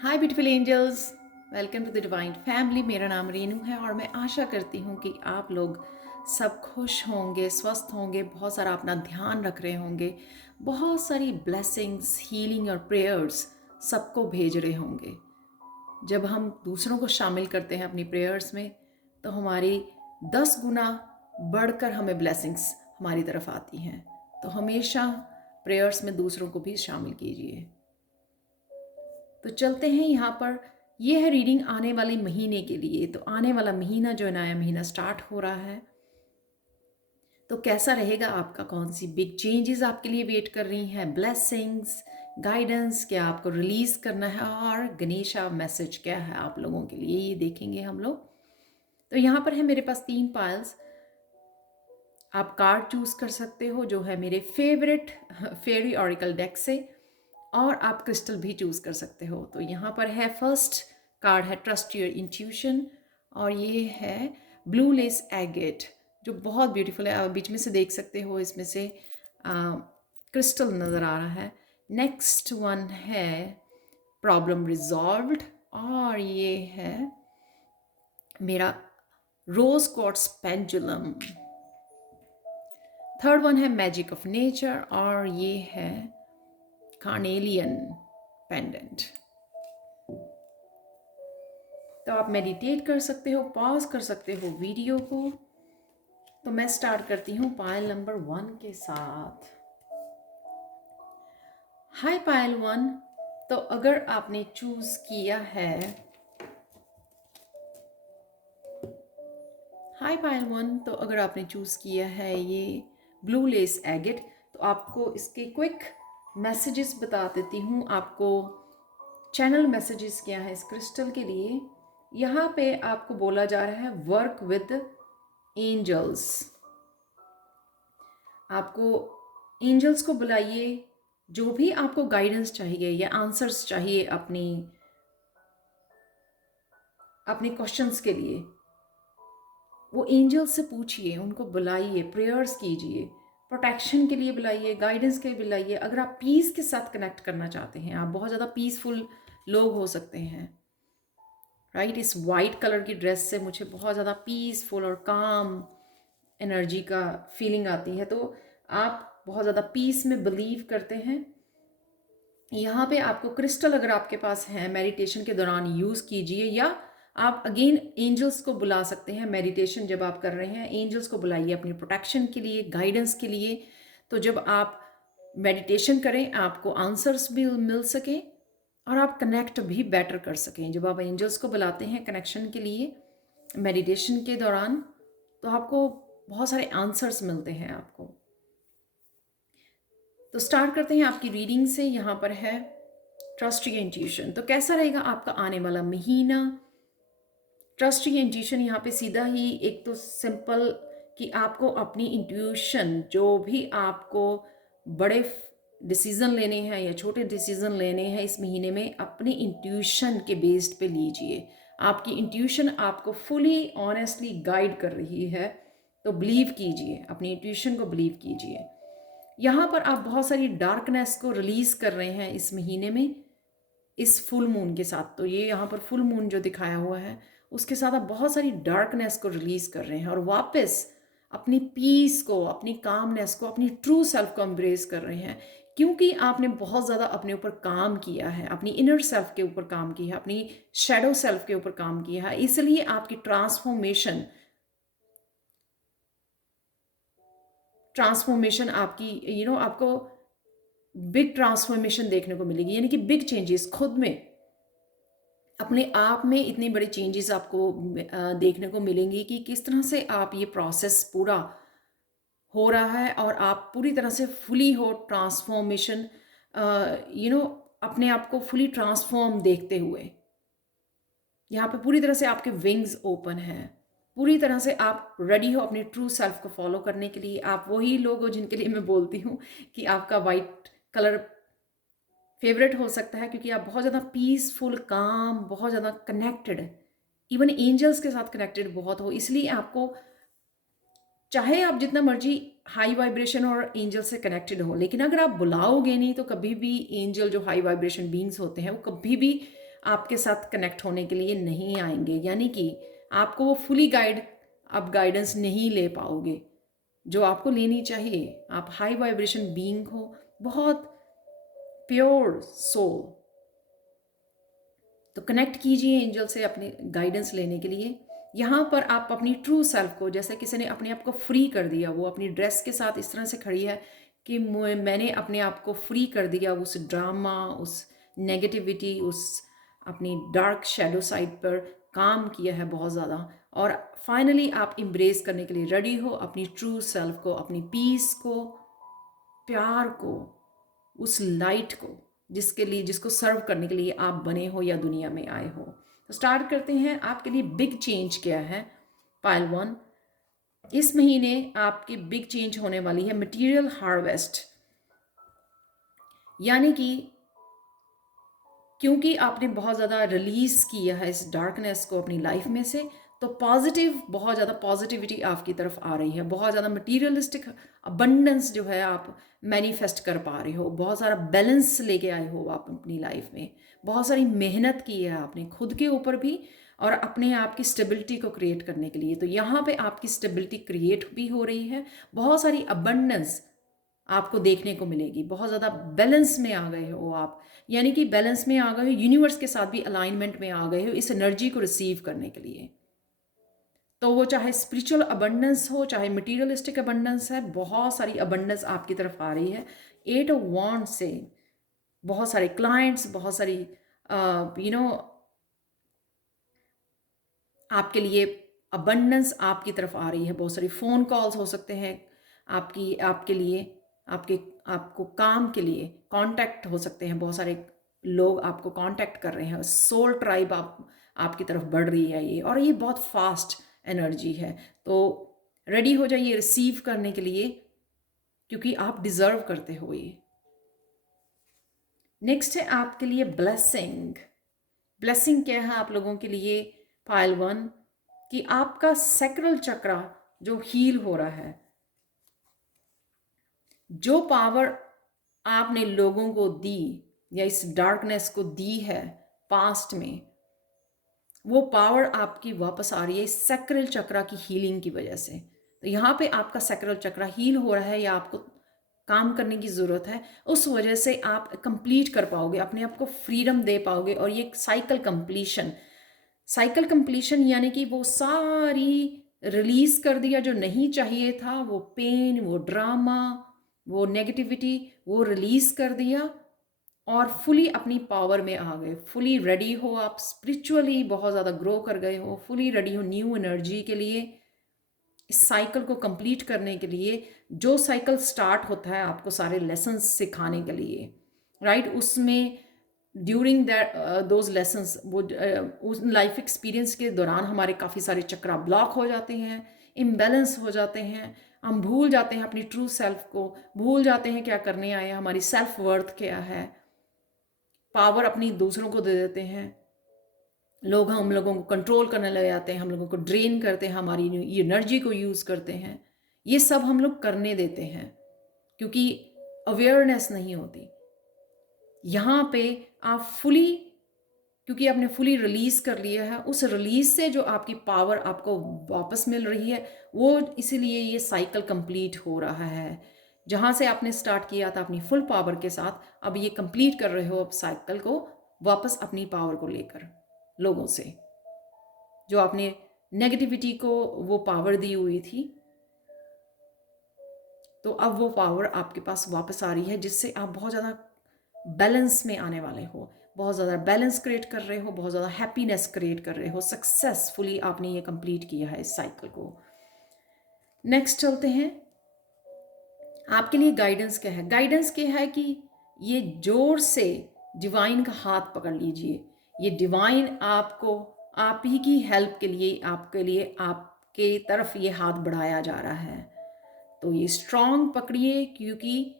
Hi beautiful angels, welcome to the divine family. मेरा नाम रीनू है और मैं आशा करती हूँ कि आप लोग सब खुश होंगे, स्वस्थ होंगे, बहुत सारा अपना ध्यान रख रहे होंगे, बहुत सारी ब्लेसिंग्स, हीलिंग और प्रेयर्स सबको भेज रहे होंगे। जब हम दूसरों को शामिल करते हैं अपनी प्रेयर्स में तो हमारी 10 गुना बढ़कर हमें ब्लेसिंग्स हमारी तरफ आती हैं। तो हमेशा प्रेयर्स में दूसरों को भी शामिल कीजिए। तो चलते हैं यहाँ पर। ये है रीडिंग आने वाले महीने के लिए। तो आने वाला महीना जो है, नया महीना स्टार्ट हो रहा है, तो कैसा रहेगा आपका, कौन सी बिग चेंजेस आपके लिए वेट कर रही हैं, ब्लेसिंग्स, गाइडेंस क्या आपको रिलीज करना है, और गणेशा मैसेज क्या है आप लोगों के लिए, ये देखेंगे हम लोग। तो यहाँ पर है मेरे पास 3 पाइल्स। आप कार्ड चूज कर सकते हो जो है मेरे फेवरेट फेरी ऑरिकल डेक से, और आप क्रिस्टल भी चूज कर सकते हो। तो यहाँ पर है फर्स्ट कार्ड है ट्रस्ट योर इंट्यूशन, और ये है ब्लू लेस एगेट जो बहुत ब्यूटीफुल है। आप बीच में से देख सकते हो, इसमें से क्रिस्टल नज़र आ रहा है। नेक्स्ट वन है प्रॉब्लम रिजॉल्व्ड, और ये है मेरा रोज क्वार्ट्ज पेंडुलम। थर्ड वन है मैजिक ऑफ नेचर, और ये है कार्नेलियन पेंडेंट। तो आप मेडिटेट कर सकते हो, पॉज कर सकते हो वीडियो को। तो मैं स्टार्ट करती हूँ पायल नंबर 1 के साथ। हाय पायल 1। तो अगर आपने चूज किया है, हाय पायल 1, तो अगर आपने चूज किया है ये ब्लू लेस एगेट, तो आपको इसके क्विक मैसेजेस बता देती हूँ। आपको चैनल मैसेजेस क्या है इस क्रिस्टल के लिए। यहाँ पे आपको बोला जा रहा है वर्क विद एंजल्स। आपको एंजल्स को बुलाइए, जो भी आपको गाइडेंस चाहिए या आंसर्स चाहिए अपनी अपने क्वेश्चंस के लिए, वो एंजल्स से पूछिए, उनको बुलाइए, प्रेयर्स कीजिए, प्रोटेक्शन के लिए बुलाइए, गाइडेंस के लिए बुलाइए। अगर आप पीस के साथ कनेक्ट करना चाहते हैं, आप बहुत ज़्यादा पीसफुल लोग हो सकते हैं, राइट। इस वाइट कलर की ड्रेस से मुझे बहुत ज़्यादा पीसफुल और काम एनर्जी का फीलिंग आती है। तो आप बहुत ज़्यादा पीस में बिलीव करते हैं। यहाँ पे आपको क्रिस्टल अगर आपके पास है, मेडिटेशन के दौरान यूज़ कीजिए, या आप अगेन एंजल्स को बुला सकते हैं। मेडिटेशन जब आप कर रहे हैं, एंजल्स को बुलाइए अपनी प्रोटेक्शन के लिए, गाइडेंस के लिए। तो जब आप मेडिटेशन करें, आपको आंसर्स भी मिल सके और आप कनेक्ट भी बेटर कर सकें। जब आप एंजल्स को बुलाते हैं कनेक्शन के लिए मेडिटेशन के दौरान, तो आपको बहुत सारे आंसर्स मिलते हैं आपको। तो स्टार्ट करते हैं आपकी रीडिंग से। यहाँ पर है ट्रस्ट योर इंट्यूशन। तो कैसा रहेगा आपका आने वाला महीना। ट्रस्ट योर इंट्यूशन यहाँ पे सीधा ही एक तो सिंपल कि आपको अपनी इंट्यूशन, जो भी आपको बड़े डिसीज़न लेने हैं या छोटे डिसीज़न लेने हैं इस महीने में, अपनी इंट्यूशन के बेस्ड पे लीजिए। आपकी इंट्यूशन आपको फुली ऑनेस्टली गाइड कर रही है, तो बिलीव कीजिए, अपनी इंट्यूशन को बिलीव कीजिए। यहाँ पर आप बहुत सारी डार्कनेस को रिलीज़ कर रहे हैं इस महीने में, इस फुल मून के साथ। तो ये यहाँ पर फुल मून जो दिखाया हुआ है, उसके साथ आप बहुत सारी डार्कनेस को रिलीज़ कर रहे हैं और वापस अपनी पीस को, अपनी कामनेस को, अपनी ट्रू सेल्फ को एम्ब्रेस कर रहे हैं। क्योंकि आपने बहुत ज़्यादा अपने ऊपर काम किया है, अपनी इनर सेल्फ के ऊपर काम किया है, अपनी शेडो सेल्फ के ऊपर काम किया है, इसलिए आपकी ट्रांसफॉर्मेशन आपकी आपको बिग ट्रांसफॉर्मेशन देखने को मिलेगी, यानी कि बिग चेंजेस खुद में, अपने आप में इतनी बड़ी चेंजेस आपको देखने को मिलेंगी कि किस तरह से आप ये प्रोसेस पूरा हो रहा है और आप पूरी तरह से फुली हो ट्रांसफॉर्मेशन, अपने आप को फुली ट्रांसफॉर्म देखते हुए। यहाँ पे पूरी तरह से आपके विंग्स ओपन हैं, पूरी तरह से आप रेडी हो अपनी ट्रू सेल्फ को फॉलो करने के लिए। आप वही लोग हो जिनके लिए मैं बोलती हूँ कि आपका वाइट कलर फेवरेट हो सकता है, क्योंकि आप बहुत ज़्यादा पीसफुल, काम, बहुत ज़्यादा कनेक्टेड, इवन एंजल्स के साथ कनेक्टेड बहुत हो। इसलिए आपको, चाहे आप जितना मर्जी हाई वाइब्रेशन और एंजल से कनेक्टेड हो, लेकिन अगर आप बुलाओगे नहीं तो कभी भी एंजल, जो हाई वाइब्रेशन बीइंग्स होते हैं, वो कभी भी आपके साथ कनेक्ट होने के लिए नहीं आएंगे, यानी कि आपको वो फुली आप गाइडेंस नहीं ले पाओगे जो आपको लेनी चाहिए। आप हाई वाइब्रेशन बीइंग हो, बहुत प्योर सोल। तो कनेक्ट कीजिए एंजल से अपने गाइडेंस लेने के लिए। यहाँ पर आप अपनी ट्रू सेल्फ को, जैसे किसी ने अपने आप को फ्री कर दिया, वो अपनी ड्रेस के साथ इस तरह से खड़ी है कि मैंने अपने आप को फ्री कर दिया उस ड्रामा, उस नेगेटिविटी, उस अपनी डार्क शेडो साइड पर काम किया है बहुत ज़्यादा, और फाइनली आप इम्ब्रेस करने के लिए रेडी हो अपनी ट्रू सेल्फ को, अपनी पीस को, प्यार को, उस लाइट को जिसको सर्व करने के लिए आप बने हो या दुनिया में आए हो। तो स्टार्ट करते हैं। आपके लिए बिग चेंज क्या है पाइल 1? इस महीने आपकी बिग चेंज होने वाली है मटेरियल हार्वेस्ट, यानी कि क्योंकि आपने बहुत ज़्यादा रिलीज़ किया है इस डार्कनेस को अपनी लाइफ में से, तो बहुत ज़्यादा पॉजिटिविटी आपकी तरफ आ रही है। बहुत ज़्यादा मटीरियलिस्टिक अबंडेंस जो है आप मैनिफेस्ट कर पा रहे हो। बहुत सारा बैलेंस लेके आए हो आप अपनी लाइफ में। बहुत सारी मेहनत की है आपने खुद के ऊपर भी और अपने आप की स्टेबिलिटी को क्रिएट करने के लिए। तो यहाँ पे आपकी स्टेबिलिटी क्रिएट भी हो रही है। बहुत सारी अबंडेंस आपको देखने को मिलेगी। बहुत ज़्यादा बैलेंस में आ गए हो आप, यानी कि बैलेंस में आ गए हो, यूनिवर्स के साथ भी अलाइनमेंट में आ गए हो इस एनर्जी को रिसीव करने के लिए। तो वो चाहे स्पिरिचुअल अबंडेंस हो, चाहे मटीरियलिस्टिक अबंडेंस है, बहुत सारी अबंडेंस आपकी तरफ आ रही है। 8 ऑफ वॉन्ड से बहुत सारे क्लाइंट्स, बहुत सारी यू नो आपके लिए अबंडेंस आपकी तरफ आ रही है। बहुत सारी फ़ोन कॉल्स हो सकते हैं आपके लिए, आपको काम के लिए कांटेक्ट हो सकते हैं। बहुत सारे लोग आपको कांटेक्ट कर रहे हैं। सोल ट्राइब आपकी तरफ बढ़ रही है ये, और ये बहुत फास्ट एनर्जी है। तो रेडी हो जाइए रिसीव करने के लिए, क्योंकि आप डिज़र्व करते हो ये। नेक्स्ट है आपके लिए ब्लेसिंग। ब्लेसिंग क्या है आप लोगों के लिए पाइल 1? कि आपका सैक्रल चक्रा जो हील हो रहा है, जो पावर आपने लोगों को दी या इस डार्कनेस को दी है पास्ट में, वो पावर आपकी वापस आ रही है इस सैक्रल चक्रा की हीलिंग की वजह से। तो यहाँ पे आपका सैक्रल चक्रा हील हो रहा है या आपको काम करने की ज़रूरत है, उस वजह से आप कंप्लीट कर पाओगे, अपने आप को फ्रीडम दे पाओगे। और ये साइकिल कंप्लीशन यानी कि वो सारी रिलीज़ कर दिया जो नहीं चाहिए था, वो पेन, वो ड्रामा, वो नेगेटिविटी, वो रिलीज़ कर दिया और फुली अपनी पावर में आ गए। फुली रेडी हो आप, स्पिरिचुअली बहुत ज़्यादा ग्रो कर गए हो, फुली रेडी हो न्यू एनर्जी के लिए, इस साइकिल को कंप्लीट करने के लिए। जो साइकिल स्टार्ट होता है आपको सारे लेसन्स सिखाने के लिए, राइट? उसमें ड्यूरिंग दैट दोज लेसन्स, वो उस लाइफ एक्सपीरियंस के दौरान हमारे काफ़ी सारे चक्रा ब्लॉक हो जाते हैं, इम्बैलेंस हो जाते हैं। हम भूल जाते हैं अपनी ट्रू सेल्फ को, भूल जाते हैं क्या करने आए हैं, हमारी सेल्फ वर्थ क्या है। पावर अपनी दूसरों को दे देते हैं लोग, हम लोगों को कंट्रोल करने लग जाते हैं, हम लोगों को ड्रेन करते हैं, हमारी एनर्जी को यूज़ करते हैं। ये सब हम लोग करने देते हैं क्योंकि अवेयरनेस नहीं होती। यहाँ पे आप फुली, क्योंकि आपने फुली रिलीज़ कर लिया है, उस रिलीज़ से जो आपकी पावर आपको वापस मिल रही है, वो इसीलिए ये साइकिल कंप्लीट हो रहा है। जहाँ से आपने स्टार्ट किया था अपनी फुल पावर के साथ, अब ये कंप्लीट कर रहे हो अब साइकिल को वापस अपनी पावर को लेकर लोगों से। जो आपने नेगेटिविटी को वो पावर दी हुई थी, तो अब वो पावर आपके पास वापस आ रही है, जिससे आप बहुत ज़्यादा बैलेंस में आने वाले हो, बहुत ज़्यादा बैलेंस क्रिएट कर रहे हो, बहुत ज़्यादा हैप्पीनेस क्रिएट कर रहे हो। सक्सेसफुली आपने ये कंप्लीट किया है इस साइकिल को। नेक्स्ट चलते हैं। आपके लिए गाइडेंस क्या है? गाइडेंस क्या है कि ये जोर से डिवाइन का हाथ पकड़ लीजिए। ये डिवाइन आपको आप ही की हेल्प के लिए, आपके तरफ ये हाथ बढ़ाया जा रहा है। तो ये स्ट्रॉन्ग पकड़िए, क्योंकि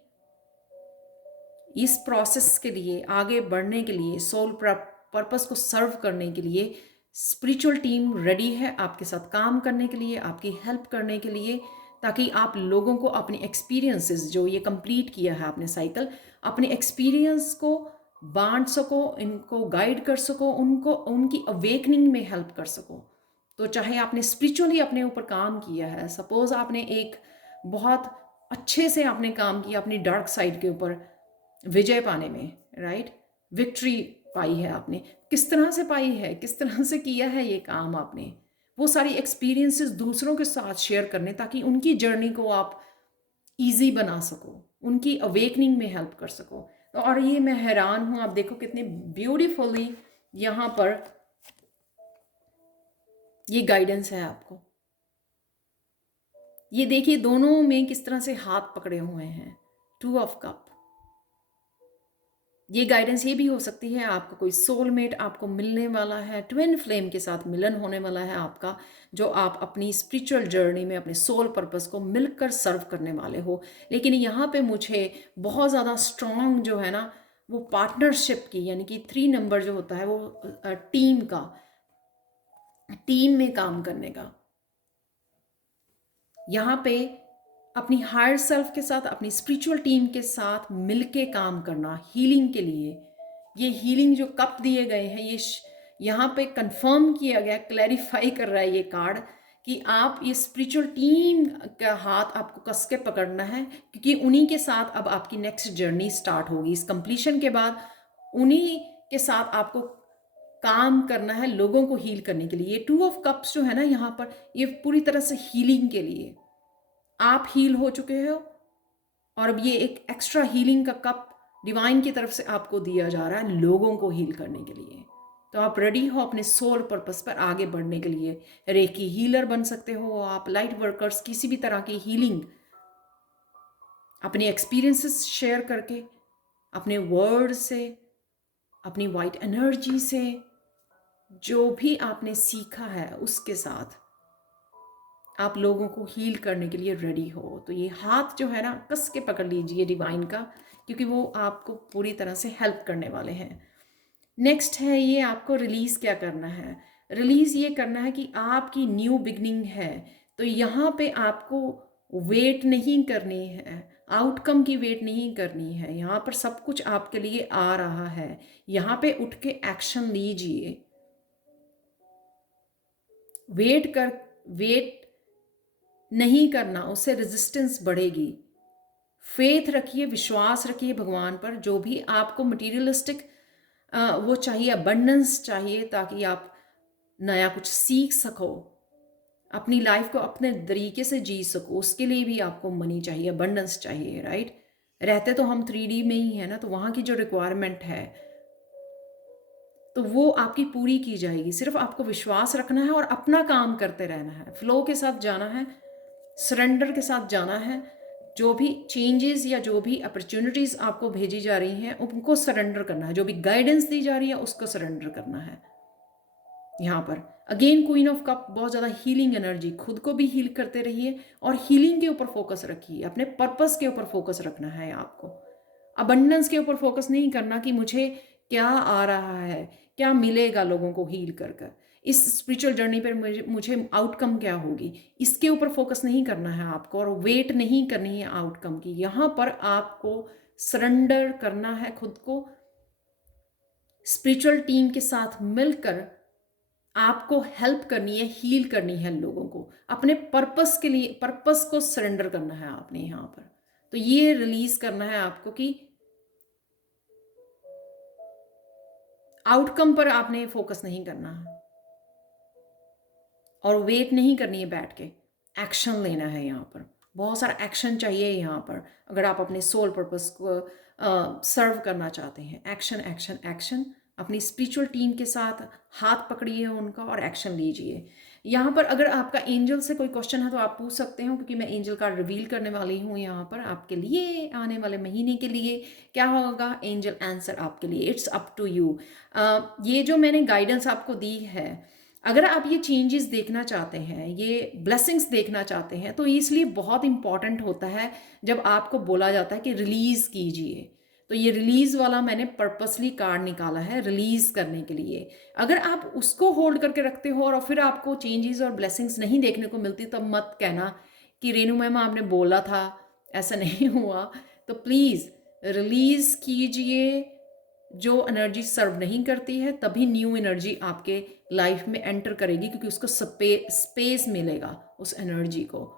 इस प्रोसेस के लिए, आगे बढ़ने के लिए, सोल पर्पस को सर्व करने के लिए स्पिरिचुअल टीम रेडी है आपके साथ काम करने के लिए, आपकी हेल्प करने के लिए, ताकि आप लोगों को अपने एक्सपीरियंसेस, जो ये कंप्लीट किया है आपने साइकिल, अपने एक्सपीरियंस को बांट सको, इनको गाइड कर सको, उनको उनकी अवेकनिंग में हेल्प कर सको। तो चाहे आपने स्पिरिचुअली अपने ऊपर काम किया है, सपोज आपने एक बहुत अच्छे से आपने काम किया अपनी डार्क साइड के ऊपर विजय पाने में, राइट, विक्ट्री पाई है आपने, किस तरह से पाई है, किस तरह से किया है ये काम आपने, वो सारी एक्सपीरियंसेस दूसरों के साथ शेयर करने, ताकि उनकी जर्नी को आप इजी बना सको, उनकी अवेकनिंग में हेल्प कर सको। तो और ये मैं हैरान हूँ, आप देखो कितने ब्यूटीफुली यहाँ पर ये गाइडेंस है आपको। ये देखिए दोनों में किस तरह से हाथ पकड़े हुए हैं, 2 ऑफ कप। ये गाइडेंस ये भी हो सकती है आपको कोई सोलमेट आपको मिलने वाला है, ट्विन फ्लेम के साथ मिलन होने वाला है आपका, जो आप अपनी स्पिरिचुअल जर्नी में अपने सोल पर्पस को मिलकर सर्व करने वाले हो। लेकिन यहाँ पे मुझे बहुत ज़्यादा स्ट्रॉन्ग जो है ना वो पार्टनरशिप की, यानी कि 3 नंबर जो होता है वो टीम का, टीम में काम करने का, यहाँ पे अपनी हायर सेल्फ के साथ, अपनी स्पिरिचुअल टीम के साथ मिलके काम करना हीलिंग के लिए। ये हीलिंग जो कप दिए गए हैं, ये यहाँ पे कंफर्म किया गया, क्लैरिफाई कर रहा है ये कार्ड कि आप ये स्पिरिचुअल टीम का हाथ आपको कस के पकड़ना है, क्योंकि उन्हीं के साथ अब आपकी नेक्स्ट जर्नी स्टार्ट होगी। इस कंप्लीशन के बाद उन्हीं के साथ आपको काम करना है लोगों को हील करने के लिए। ये 2 ऑफ कप्स जो है ना यहाँ पर, ये पूरी तरह से हीलिंग के लिए, आप हील हो चुके हो और अब ये एक एक्स्ट्रा हीलिंग का कप डिवाइन की तरफ से आपको दिया जा रहा है लोगों को हील करने के लिए। तो आप रेडी हो अपने सोल पर्पस पर आगे बढ़ने के लिए। रेकी हीलर बन सकते हो आप, लाइट वर्कर्स, किसी भी तरह की हीलिंग, अपने एक्सपीरियंसेस शेयर करके, अपने वर्ड से, अपनी वाइट एनर्जी से, जो भी आपने सीखा है उसके साथ आप लोगों को हील करने के लिए रेडी हो। तो ये हाथ जो है ना कस के पकड़ लीजिए डिवाइन का, क्योंकि वो आपको पूरी तरह से हेल्प करने वाले हैं। नेक्स्ट है ये आपको रिलीज़ क्या करना है। रिलीज़ ये करना है कि आपकी न्यू बिगनिंग है, तो यहाँ पे आपको वेट नहीं करनी है, आउटकम की वेट नहीं करनी है। यहाँ पर सब कुछ आपके लिए आ रहा है, यहाँ पे उठ के एक्शन लीजिए। वेट नहीं करना, उससे रेजिस्टेंस बढ़ेगी। फेथ रखिए, विश्वास रखिए भगवान पर। जो भी आपको मटीरियलिस्टिक वो चाहिए, अबंडेंस चाहिए, ताकि आप नया कुछ सीख सको, अपनी लाइफ को अपने तरीके से जी सको, उसके लिए भी आपको मनी चाहिए, अबंडेंस चाहिए, राइट। रहते तो हम 3D में ही है ना, तो वहाँ की जो रिक्वायरमेंट है तो वो आपकी पूरी की जाएगी। सिर्फ आपको विश्वास रखना है और अपना काम करते रहना है, फ्लो के साथ जाना है, सरेंडर के साथ जाना है। जो भी चेंजेस या जो भी अपॉर्चुनिटीज़ आपको भेजी जा रही हैं उनको सरेंडर करना है, जो भी गाइडेंस दी जा रही है उसको सरेंडर करना है। यहाँ पर अगेन क्वीन ऑफ कप, बहुत ज़्यादा हीलिंग एनर्जी, खुद को भी हील करते रहिए और हीलिंग के ऊपर फोकस रखिए, अपने पर्पस के ऊपर फोकस रखना है आपको। अबंडेंस के ऊपर फोकस नहीं करना कि मुझे क्या आ रहा है, क्या मिलेगा लोगों को हील कर कर, इस स्पिरिचुअल जर्नी पर मुझे आउटकम क्या होगी, इसके ऊपर फोकस नहीं करना है आपको, और वेट नहीं करनी है आउटकम की। यहाँ पर आपको सरेंडर करना है खुद को, स्पिरिचुअल टीम के साथ मिलकर आपको हेल्प करनी है, हील करनी है लोगों को, अपने पर्पस के लिए, पर्पस को सरेंडर करना है आपने यहाँ पर। तो ये रिलीज करना है आपको कि आउटकम पर आपने फोकस नहीं करना है और वेट नहीं करनी है बैठ के, एक्शन लेना है। यहाँ पर बहुत सारा एक्शन चाहिए यहाँ पर, अगर आप अपने सोल पर्पस को सर्व करना चाहते हैं। एक्शन एक्शन एक्शन, अपनी स्पिरिचुअल टीम के साथ हाथ पकड़िए उनका और एक्शन लीजिए। यहाँ पर अगर आपका एंजल से कोई क्वेश्चन है तो आप पूछ सकते हो, क्योंकि मैं एंजल कार्ड रिवील करने वाली हूँ यहाँ पर आपके लिए। आने वाले महीने के लिए क्या होगा एंजल आंसर आपके लिए, इट्स अप टू यू। ये जो मैंने गाइडेंस आपको दी है, अगर आप ये चेंजेस देखना चाहते हैं, ये ब्लेसिंग्स देखना चाहते हैं, तो इसलिए बहुत इंपॉर्टेंट होता है जब आपको बोला जाता है कि रिलीज़ कीजिए। तो ये रिलीज़ वाला मैंने पर्पसली कार्ड निकाला है रिलीज़ करने के लिए। अगर आप उसको होल्ड करके रखते हो और फिर आपको चेंजेस और ब्लेसिंग्स नहीं देखने को मिलती, तब मत कहना कि रेनू मैम आपने बोला था, ऐसा नहीं हुआ। तो प्लीज़ रिलीज़ कीजिए जो एनर्जी सर्व नहीं करती है, तभी न्यू एनर्जी आपके लाइफ में एंटर करेगी, क्योंकि उसको स्पेस मिलेगा उस एनर्जी को।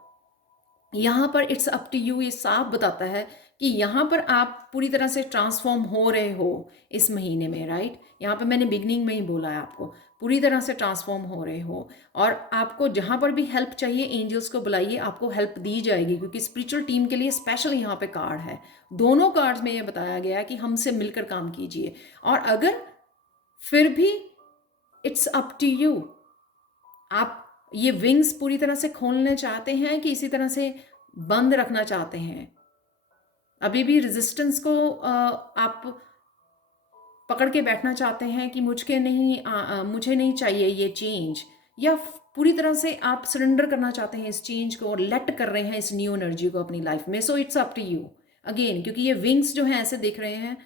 यहाँ पर इट्स अप टू यू, ये साफ बताता है कि यहाँ पर आप पूरी तरह से ट्रांसफॉर्म हो रहे हो इस महीने में, राइट। यहाँ पे मैंने बिगनिंग में ही बोला है आपको, पूरी तरह से ट्रांसफॉर्म हो रहे हो। और आपको जहाँ पर भी हेल्प चाहिए एंजल्स को बुलाइए, आपको हेल्प दी जाएगी, क्योंकि स्पिरिचुअल टीम के लिए स्पेशल यहाँ पे कार्ड है। दोनों कार्ड्स में ये बताया गया है कि हमसे मिलकर काम कीजिए। और अगर फिर भी इट्स अप टू यू, आप ये विंग्स पूरी तरह से खोलना चाहते हैं कि इसी तरह से बंद रखना चाहते हैं। अभी भी रेजिस्टेंस को आप पकड़ के बैठना चाहते हैं कि मुझे नहीं चाहिए ये चेंज, या पूरी तरह से आप सरेंडर करना चाहते हैं इस चेंज को और लेट कर रहे हैं इस न्यू एनर्जी को अपनी लाइफ में। So it's up to you again, क्योंकि ये विंग्स जो हैं ऐसे दिख रहे हैं,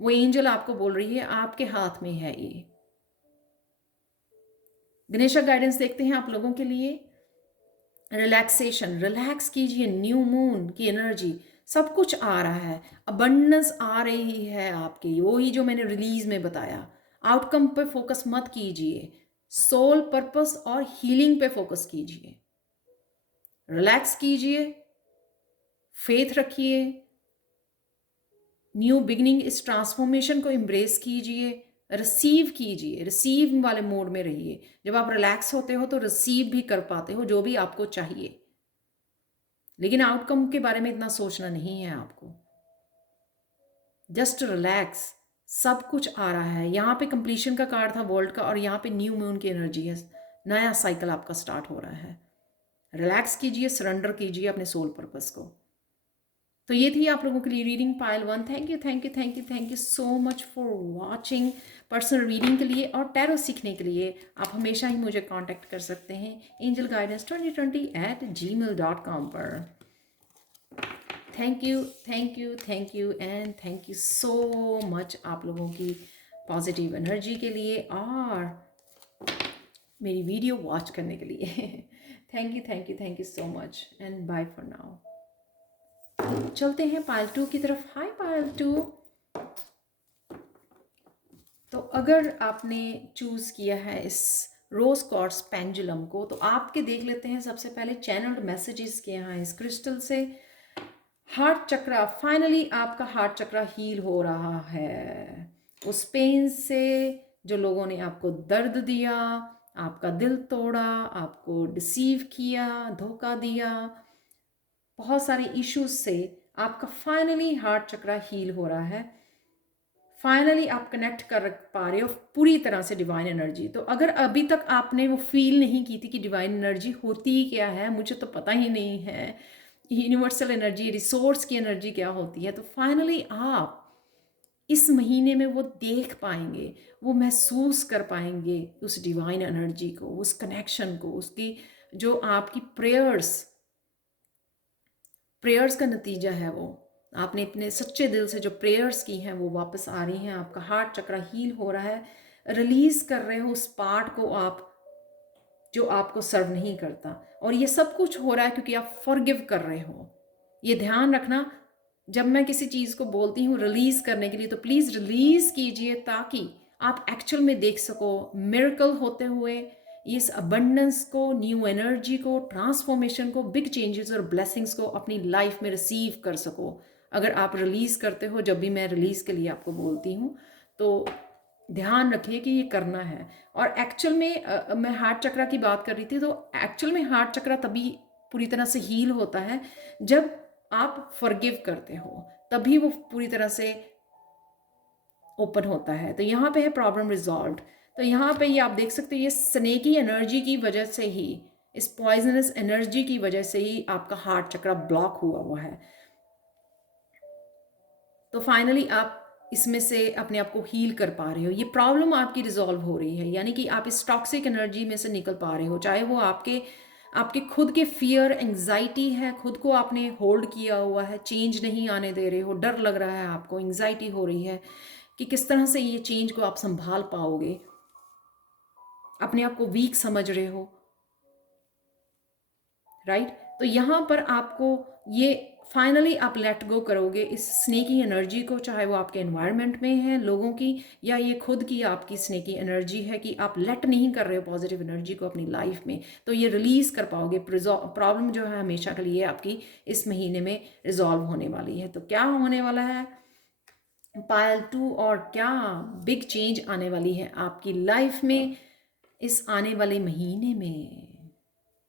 वो एंजल आपको बोल रही है आपके हाथ में है ये। गणेशा गाइडेंस देखते हैं आप लोगों के लिए। रिलैक्सेशन, रिलैक्स कीजिए, न्यू मून की एनर्जी, सब कुछ आ रहा है, अबंडेंस आ रही है आपकी, वही जो मैंने रिलीज में बताया। आउटकम पे फोकस मत कीजिए, सोल पर्पस और हीलिंग पे फोकस कीजिए। रिलैक्स कीजिए, फेथ रखिए, न्यू बिगिनिंग, इस ट्रांसफॉर्मेशन को एम्ब्रेस कीजिए, रिसीव कीजिए, रिसीव वाले मोड में रहिए। जब आप रिलैक्स होते हो तो रिसीव भी कर पाते हो जो भी आपको चाहिए, लेकिन आउटकम के बारे में इतना सोचना नहीं है आपको। जस्ट रिलैक्स, सब कुछ आ रहा है। यहाँ पे कंप्लीशन का कार्ड था वर्ल्ड का, और यहाँ पे न्यू मून की एनर्जी है, नया साइकिल आपका स्टार्ट हो रहा है। रिलैक्स कीजिए, सरेंडर कीजिए अपने सोल पर्पस को। तो ये थी आप लोगों के लिए reading pile 1। Thank you thank you thank you thank you so much for watching. Personal reading के लिए और टैरो सीखने के लिए आप हमेशा ही मुझे कांटेक्ट कर सकते हैं angelguidance2020@gmail.com पर। Thank you thank you thank you and thank you so much आप लोगों की पॉजिटिव एनर्जी के लिए और मेरी वीडियो वॉच करने के लिए। Thank you so much and bye for now. चलते हैं पायल 2 की तरफ। हाय पायल 2। तो अगर आपने चूज़ किया है इस रोज क्वार्ट्ज पेंडुलम को, तो आपके देख लेते हैं सबसे पहले चैनल्ड मैसेजेस के यहाँ इस क्रिस्टल से। हार्ट चक्रा, फाइनली आपका हार्ट चक्रा हील हो रहा है उस पेन से जो लोगों ने आपको दर्द दिया, आपका दिल तोड़ा, आपको डिसीव किया, धोखा दिया, बहुत सारे इश्यूज से आपका फाइनली हार्ट चक्रा हील हो रहा है। फाइनली आप कनेक्ट कर पा रहे हो पूरी तरह से डिवाइन एनर्जी। तो अगर अभी तक आपने वो फील नहीं की थी कि डिवाइन एनर्जी होती ही क्या है, मुझे तो पता ही नहीं है यूनिवर्सल एनर्जी, रिसोर्स की एनर्जी क्या होती है, तो फाइनली आप इस महीने में वो देख पाएंगे, वो महसूस कर पाएंगे उस डिवाइन एनर्जी को, उस कनेक्शन को, उसकी जो आपकी प्रेयर्स का नतीजा है। वो आपने अपने सच्चे दिल से जो प्रेयर्स की हैं वो वापस आ रही हैं। आपका हार्ट चक्रा हील हो रहा है, रिलीज कर रहे हो उस पार्ट को आप जो आपको सर्व नहीं करता। और ये सब कुछ हो रहा है क्योंकि आप फॉरगिव कर रहे हो। ये ध्यान रखना, जब मैं किसी चीज़ को बोलती हूँ रिलीज करने के लिए, तो प्लीज़ रिलीज कीजिए ताकि आप एक्चुअल में देख सको मिरेकल होते हुए, इस अबंडेंस को, न्यू एनर्जी को, ट्रांसफॉर्मेशन को, बिग चेंजेस और ब्लेसिंग्स को अपनी लाइफ में रिसीव कर सको। अगर आप रिलीज़ करते हो, जब भी मैं रिलीज़ के लिए आपको बोलती हूँ, तो ध्यान रखिए कि ये करना है। और एक्चुअल में मैं हार्ट चक्रा की बात कर रही थी, तो एक्चुअल में हार्ट चक्रा तभी पूरी तरह से हील होता है जब आप फॉरगिव करते हो, तभी वो पूरी तरह से ओपन होता है। तो यहाँ पे है प्रॉब्लम रिजॉल्व्ड। तो यहाँ पे ये आप देख सकते हो, ये स्नेकी एनर्जी की वजह से ही, इस पॉइजनस एनर्जी की वजह से ही आपका हार्ट चक्रा ब्लॉक हुआ है। तो फाइनली आप इसमें से अपने आप को हील कर पा रहे हो, ये प्रॉब्लम आपकी रिजॉल्व हो रही है, यानी कि आप इस टॉक्सिक एनर्जी में से निकल पा रहे हो। चाहे वो आपके खुद के फियर, एंग्जाइटी है, खुद को आपने होल्ड किया हुआ है, चेंज नहीं आने दे रहे हो, डर लग रहा है आपको, एंग्जाइटी हो रही है कि किस तरह से ये चेंज को आप संभाल पाओगे, अपने आप को वीक समझ रहे हो, राइट। तो यहाँ पर आपको ये फाइनली आप लेट गो करोगे इस स्नेकी एनर्जी को, चाहे वो आपके एनवायरनमेंट में है लोगों की, या ये खुद की आपकी स्नेकी एनर्जी है कि आप लेट नहीं कर रहे हो पॉजिटिव एनर्जी को अपनी लाइफ में, तो ये रिलीज़ कर पाओगे। प्रॉब्लम जो है हमेशा के लिए आपकी इस महीने में रिजॉल्व होने वाली है। तो क्या होने वाला है पायल 2, और क्या बिग चेंज आने वाली है आपकी लाइफ में इस आने वाले महीने में,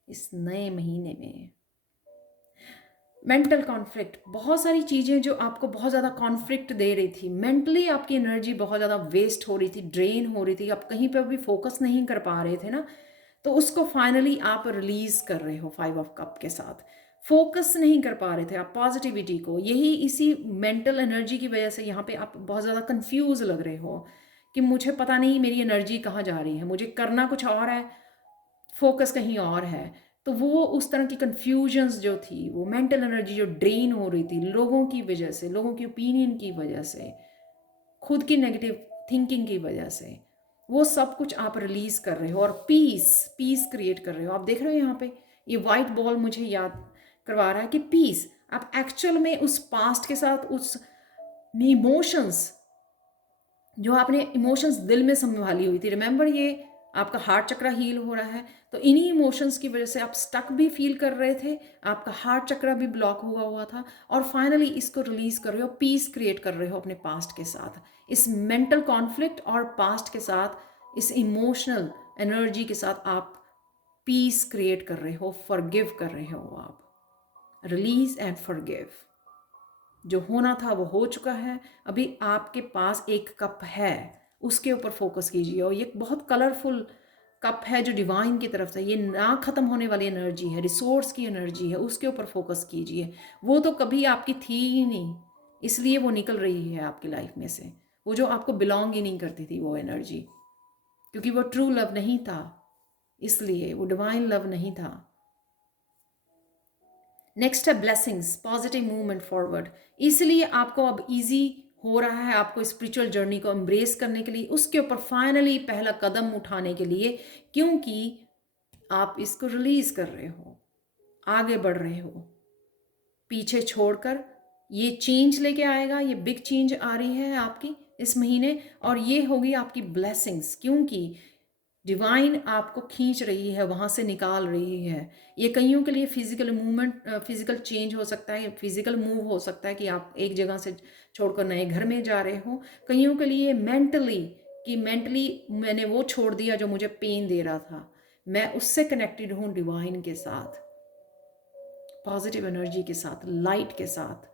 इस नए महीने में। मेंटल कॉन्फ्लिक्ट, बहुत सारी चीज़ें जो आपको बहुत ज़्यादा कॉन्फ्लिक्ट दे रही थी, मेंटली आपकी एनर्जी बहुत ज़्यादा वेस्ट हो रही थी, ड्रेन हो रही थी, आप कहीं पर भी फोकस नहीं कर पा रहे थे ना, तो उसको फाइनली आप रिलीज़ कर रहे हो 5 ऑफ कप के साथ। फोकस नहीं कर पा रहे थे आप पॉजिटिविटी को, यही इसी मेंटल एनर्जी की वजह से यहाँ पे आप बहुत ज़्यादा कंफ्यूज लग रहे हो कि मुझे पता नहीं मेरी एनर्जी कहाँ जा रही है, मुझे करना कुछ और है, फोकस कहीं और है। तो वो उस तरह की कन्फ्यूजन्स जो थी, वो मेंटल एनर्जी जो ड्रेन हो रही थी लोगों की वजह से, लोगों की ओपिनियन की वजह से, खुद की नेगेटिव थिंकिंग की वजह से, वो सब कुछ आप रिलीज़ कर रहे हो और पीस पीस क्रिएट कर रहे हो। आप देख रहे हो यहाँ पे ये वाइट बॉल मुझे याद करवा रहा है कि पीस, आप एक्चुअल में उस पास्ट के साथ, उस इमोशंस जो आपने इमोशंस दिल में संभाली हुई थी, रिमेंबर ये आपका हार्ट चक्रा हील हो रहा है, तो इन्हीं इमोशंस की वजह से आप स्टक भी फील कर रहे थे, आपका हार्ट चक्रा भी ब्लॉक हुआ हुआ था, और फाइनली इसको रिलीज कर रहे हो, पीस क्रिएट कर रहे हो अपने पास्ट के साथ, इस मेंटल कॉन्फ्लिक्ट और पास्ट के साथ, इस इमोशनल एनर्जी के साथ आप पीस क्रिएट कर रहे हो, फॉरगिव कर रहे हो, आप रिलीज एंड फॉरगिव। जो होना था वो हो चुका है, अभी आपके पास एक कप है, उसके ऊपर फोकस कीजिए। और ये बहुत कलरफुल कप है जो डिवाइन की तरफ से, ये ना ख़त्म होने वाली एनर्जी है, रिसोर्स की एनर्जी है, उसके ऊपर फोकस कीजिए। वो तो कभी आपकी थी ही नहीं, इसलिए वो निकल रही है आपकी लाइफ में से, वो जो आपको बिलोंग ही नहीं करती थी वो एनर्जी, क्योंकि वो ट्रू लव नहीं था, इसलिए वो डिवाइन लव नहीं था। नेक्स्ट है ब्लेसिंग्स, पॉजिटिव मूवमेंट फॉरवर्ड, इसलिए आपको अब इजी हो रहा है आपको स्पिरिचुअल जर्नी को एम्ब्रेस करने के लिए, उसके ऊपर फाइनली पहला कदम उठाने के लिए, क्योंकि आप इसको रिलीज कर रहे हो, आगे बढ़ रहे हो, पीछे छोड़कर ये चेंज लेके आएगा, ये बिग चेंज आ रही है आपकी इस महीने, और ये होगी आपकी ब्लेसिंग्स, क्योंकि डिवाइन आपको खींच रही है, वहाँ से निकाल रही है। ये कईयों के लिए फिजिकल मूवमेंट, फिजिकल चेंज हो सकता है, फिजिकल मूव हो सकता है कि आप एक जगह से छोड़कर नए घर में जा रहे हो। कईयों के लिए मेंटली, कि मेंटली मैंने वो छोड़ दिया जो मुझे पेन दे रहा था, मैं उससे कनेक्टेड हूँ डिवाइन के साथ, पॉजिटिव एनर्जी के साथ, लाइट के साथ।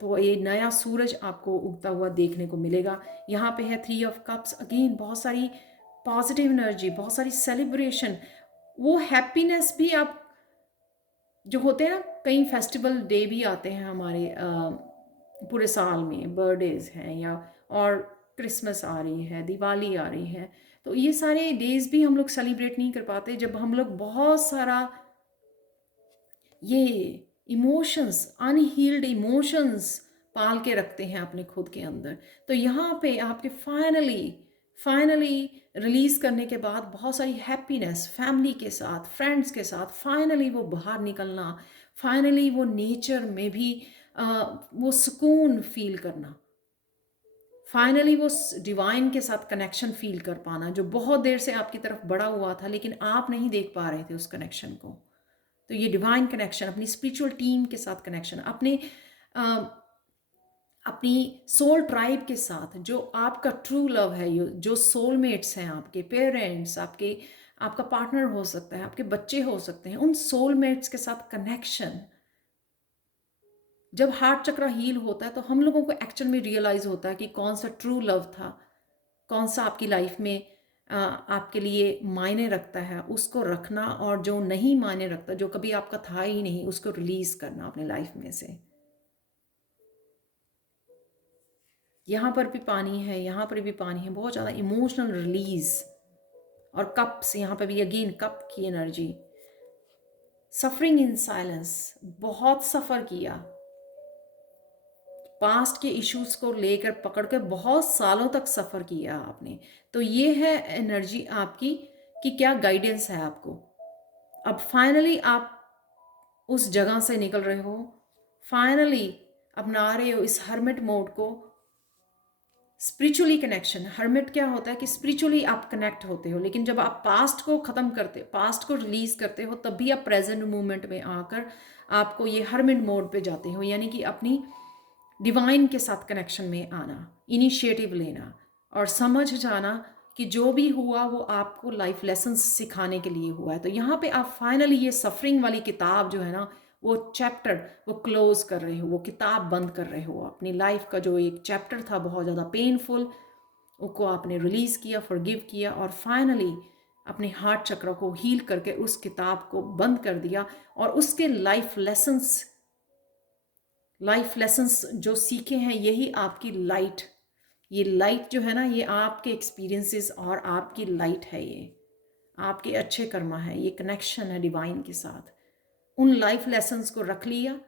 तो ये नया सूरज आपको उगता हुआ देखने को मिलेगा। यहाँ पे है 3 ऑफ कप्स, अगेन बहुत सारी पॉजिटिव एनर्जी, बहुत सारी सेलिब्रेशन, वो हैप्पीनेस भी आप जो होते हैं ना, कई फेस्टिवल डे भी आते हैं हमारे पूरे साल में, बर्थडेज हैं या और क्रिसमस आ रही है, दिवाली आ रही है, तो ये सारे डेज भी हम लोग सेलिब्रेट नहीं कर पाते जब हम लोग बहुत सारा ये इमोशंस, अनहील्ड इमोशंस पाल के रखते हैं अपने खुद के अंदर। तो यहाँ पे आपके फाइनली रिलीज करने के बाद बहुत सारी हैप्पीनेस, फैमिली के साथ, फ्रेंड्स के साथ, फाइनली वो बाहर निकलना, फाइनली वो नेचर में भी वो सुकून फील करना, फाइनली वो डिवाइन के साथ कनेक्शन फील कर पाना, जो बहुत देर से आपकी तरफ बढ़ा हुआ था लेकिन आप नहीं देख पा रहे थे उस कनेक्शन को। तो ये डिवाइन कनेक्शन, अपनी स्पिरिचुअल टीम के साथ कनेक्शन, अपनी सोल ट्राइब के साथ, जो आपका ट्रू लव है, जो सोलमेट्स हैं, आपके पेरेंट्स, आपका पार्टनर हो सकता है, आपके बच्चे हो सकते हैं, उन सोलमेट्स के साथ कनेक्शन। जब हार्ट चक्र हील होता है तो हम लोगों को एक्चुअल में रियलाइज होता है कि कौन सा ट्रू लव था, कौन सा आपकी लाइफ में आपके लिए मायने रखता है, उसको रखना, और जो नहीं मायने रखता, जो कभी आपका था ही नहीं, उसको रिलीज करना अपने लाइफ में से। यहाँ पर भी पानी है, यहाँ पर भी पानी है, बहुत ज़्यादा इमोशनल रिलीज। और कप्स, यहाँ पर भी अगेन कप की एनर्जी, सफरिंग इन साइलेंस, बहुत सफ़र किया, पास्ट के इश्यूज को लेकर पकड़ कर बहुत सालों तक सफ़र किया आपने। तो ये है एनर्जी आपकी कि क्या गाइडेंस है आपको। अब फाइनली आप उस जगह से निकल रहे हो फाइनली अपना रहे हो इस हर्मिट मोड को। स्पिरिचुअली कनेक्शन, हर्मिट क्या होता है कि स्पिरिचुअली आप कनेक्ट होते हो, लेकिन जब आप पास्ट को ख़त्म करते, पास्ट को रिलीज करते हो, तब भी आप प्रेजेंट मोमेंट में आकर आपको ये हर्मिट मोड पे जाते हो, यानी कि अपनी डिवाइन के साथ कनेक्शन में आना, इनिशिएटिव लेना और समझ जाना कि जो भी हुआ वो आपको लाइफ लेसन्स सिखाने के लिए हुआ है। तो यहाँ पे आप फाइनली ये सफरिंग वाली किताब जो है ना, वो चैप्टर वो क्लोज कर रहे हो, वो किताब बंद कर रहे हो। अपनी लाइफ का जो एक चैप्टर था बहुत ज़्यादा पेनफुल, उसको आपने रिलीज़ किया, फॉरगिव किया और फाइनली अपने हार्ट चक्र को हील करके उस किताब को बंद कर दिया और उसके लाइफ लेसन्स जो सीखे हैं, यही आपकी लाइट, ये लाइट जो है ना, ये आपके एक्सपीरियंसेस और आपकी लाइट है, ये आपके अच्छे कर्मा है, ये कनेक्शन है डिवाइन के साथ। उन लाइफ लेसन्स को रख लिया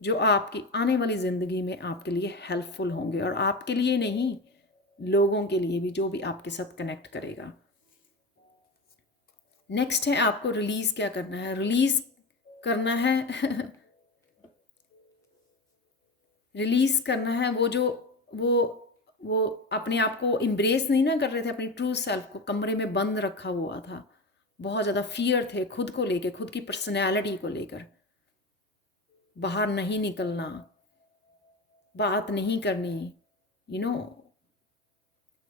जो आपकी आने वाली ज़िंदगी में आपके लिए हेल्पफुल होंगे, और आपके लिए नहीं, लोगों के लिए भी, जो भी आपके साथ कनेक्ट करेगा। नेक्स्ट है आपको रिलीज़ क्या करना है। रिलीज़ करना है रिलीज़ करना है वो अपने आप को इम्ब्रेस नहीं ना कर रहे थे, अपनी ट्रू सेल्फ को कमरे में बंद रखा हुआ था, बहुत ज़्यादा फियर थे खुद को लेकर, खुद की पर्सनैलिटी को लेकर, बाहर नहीं निकलना, बात नहीं करनी,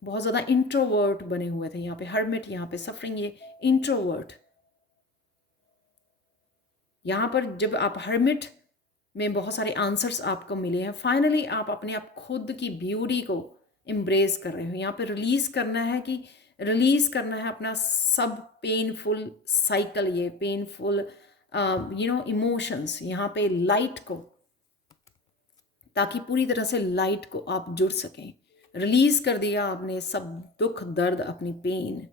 बहुत ज़्यादा इंट्रोवर्ट बने हुए थे। यहाँ पे हर्मिट, यहाँ पे सफरिंग, ये इंट्रोवर्ट। यहाँ पर जब आप हर्मिट में बहुत सारे आंसर्स आपको मिले हैं, फाइनली आप अपने आप खुद की ब्यूटी को एम्ब्रेस कर रहे हो। यहाँ पे रिलीज़ करना है अपना सब पेनफुल साइकिल, ये पेनफुल इमोशंस, यहाँ पे लाइट को, ताकि पूरी तरह से लाइट को आप जुड़ सकें। रिलीज़ कर दिया आपने सब दुख दर्द, अपनी पेन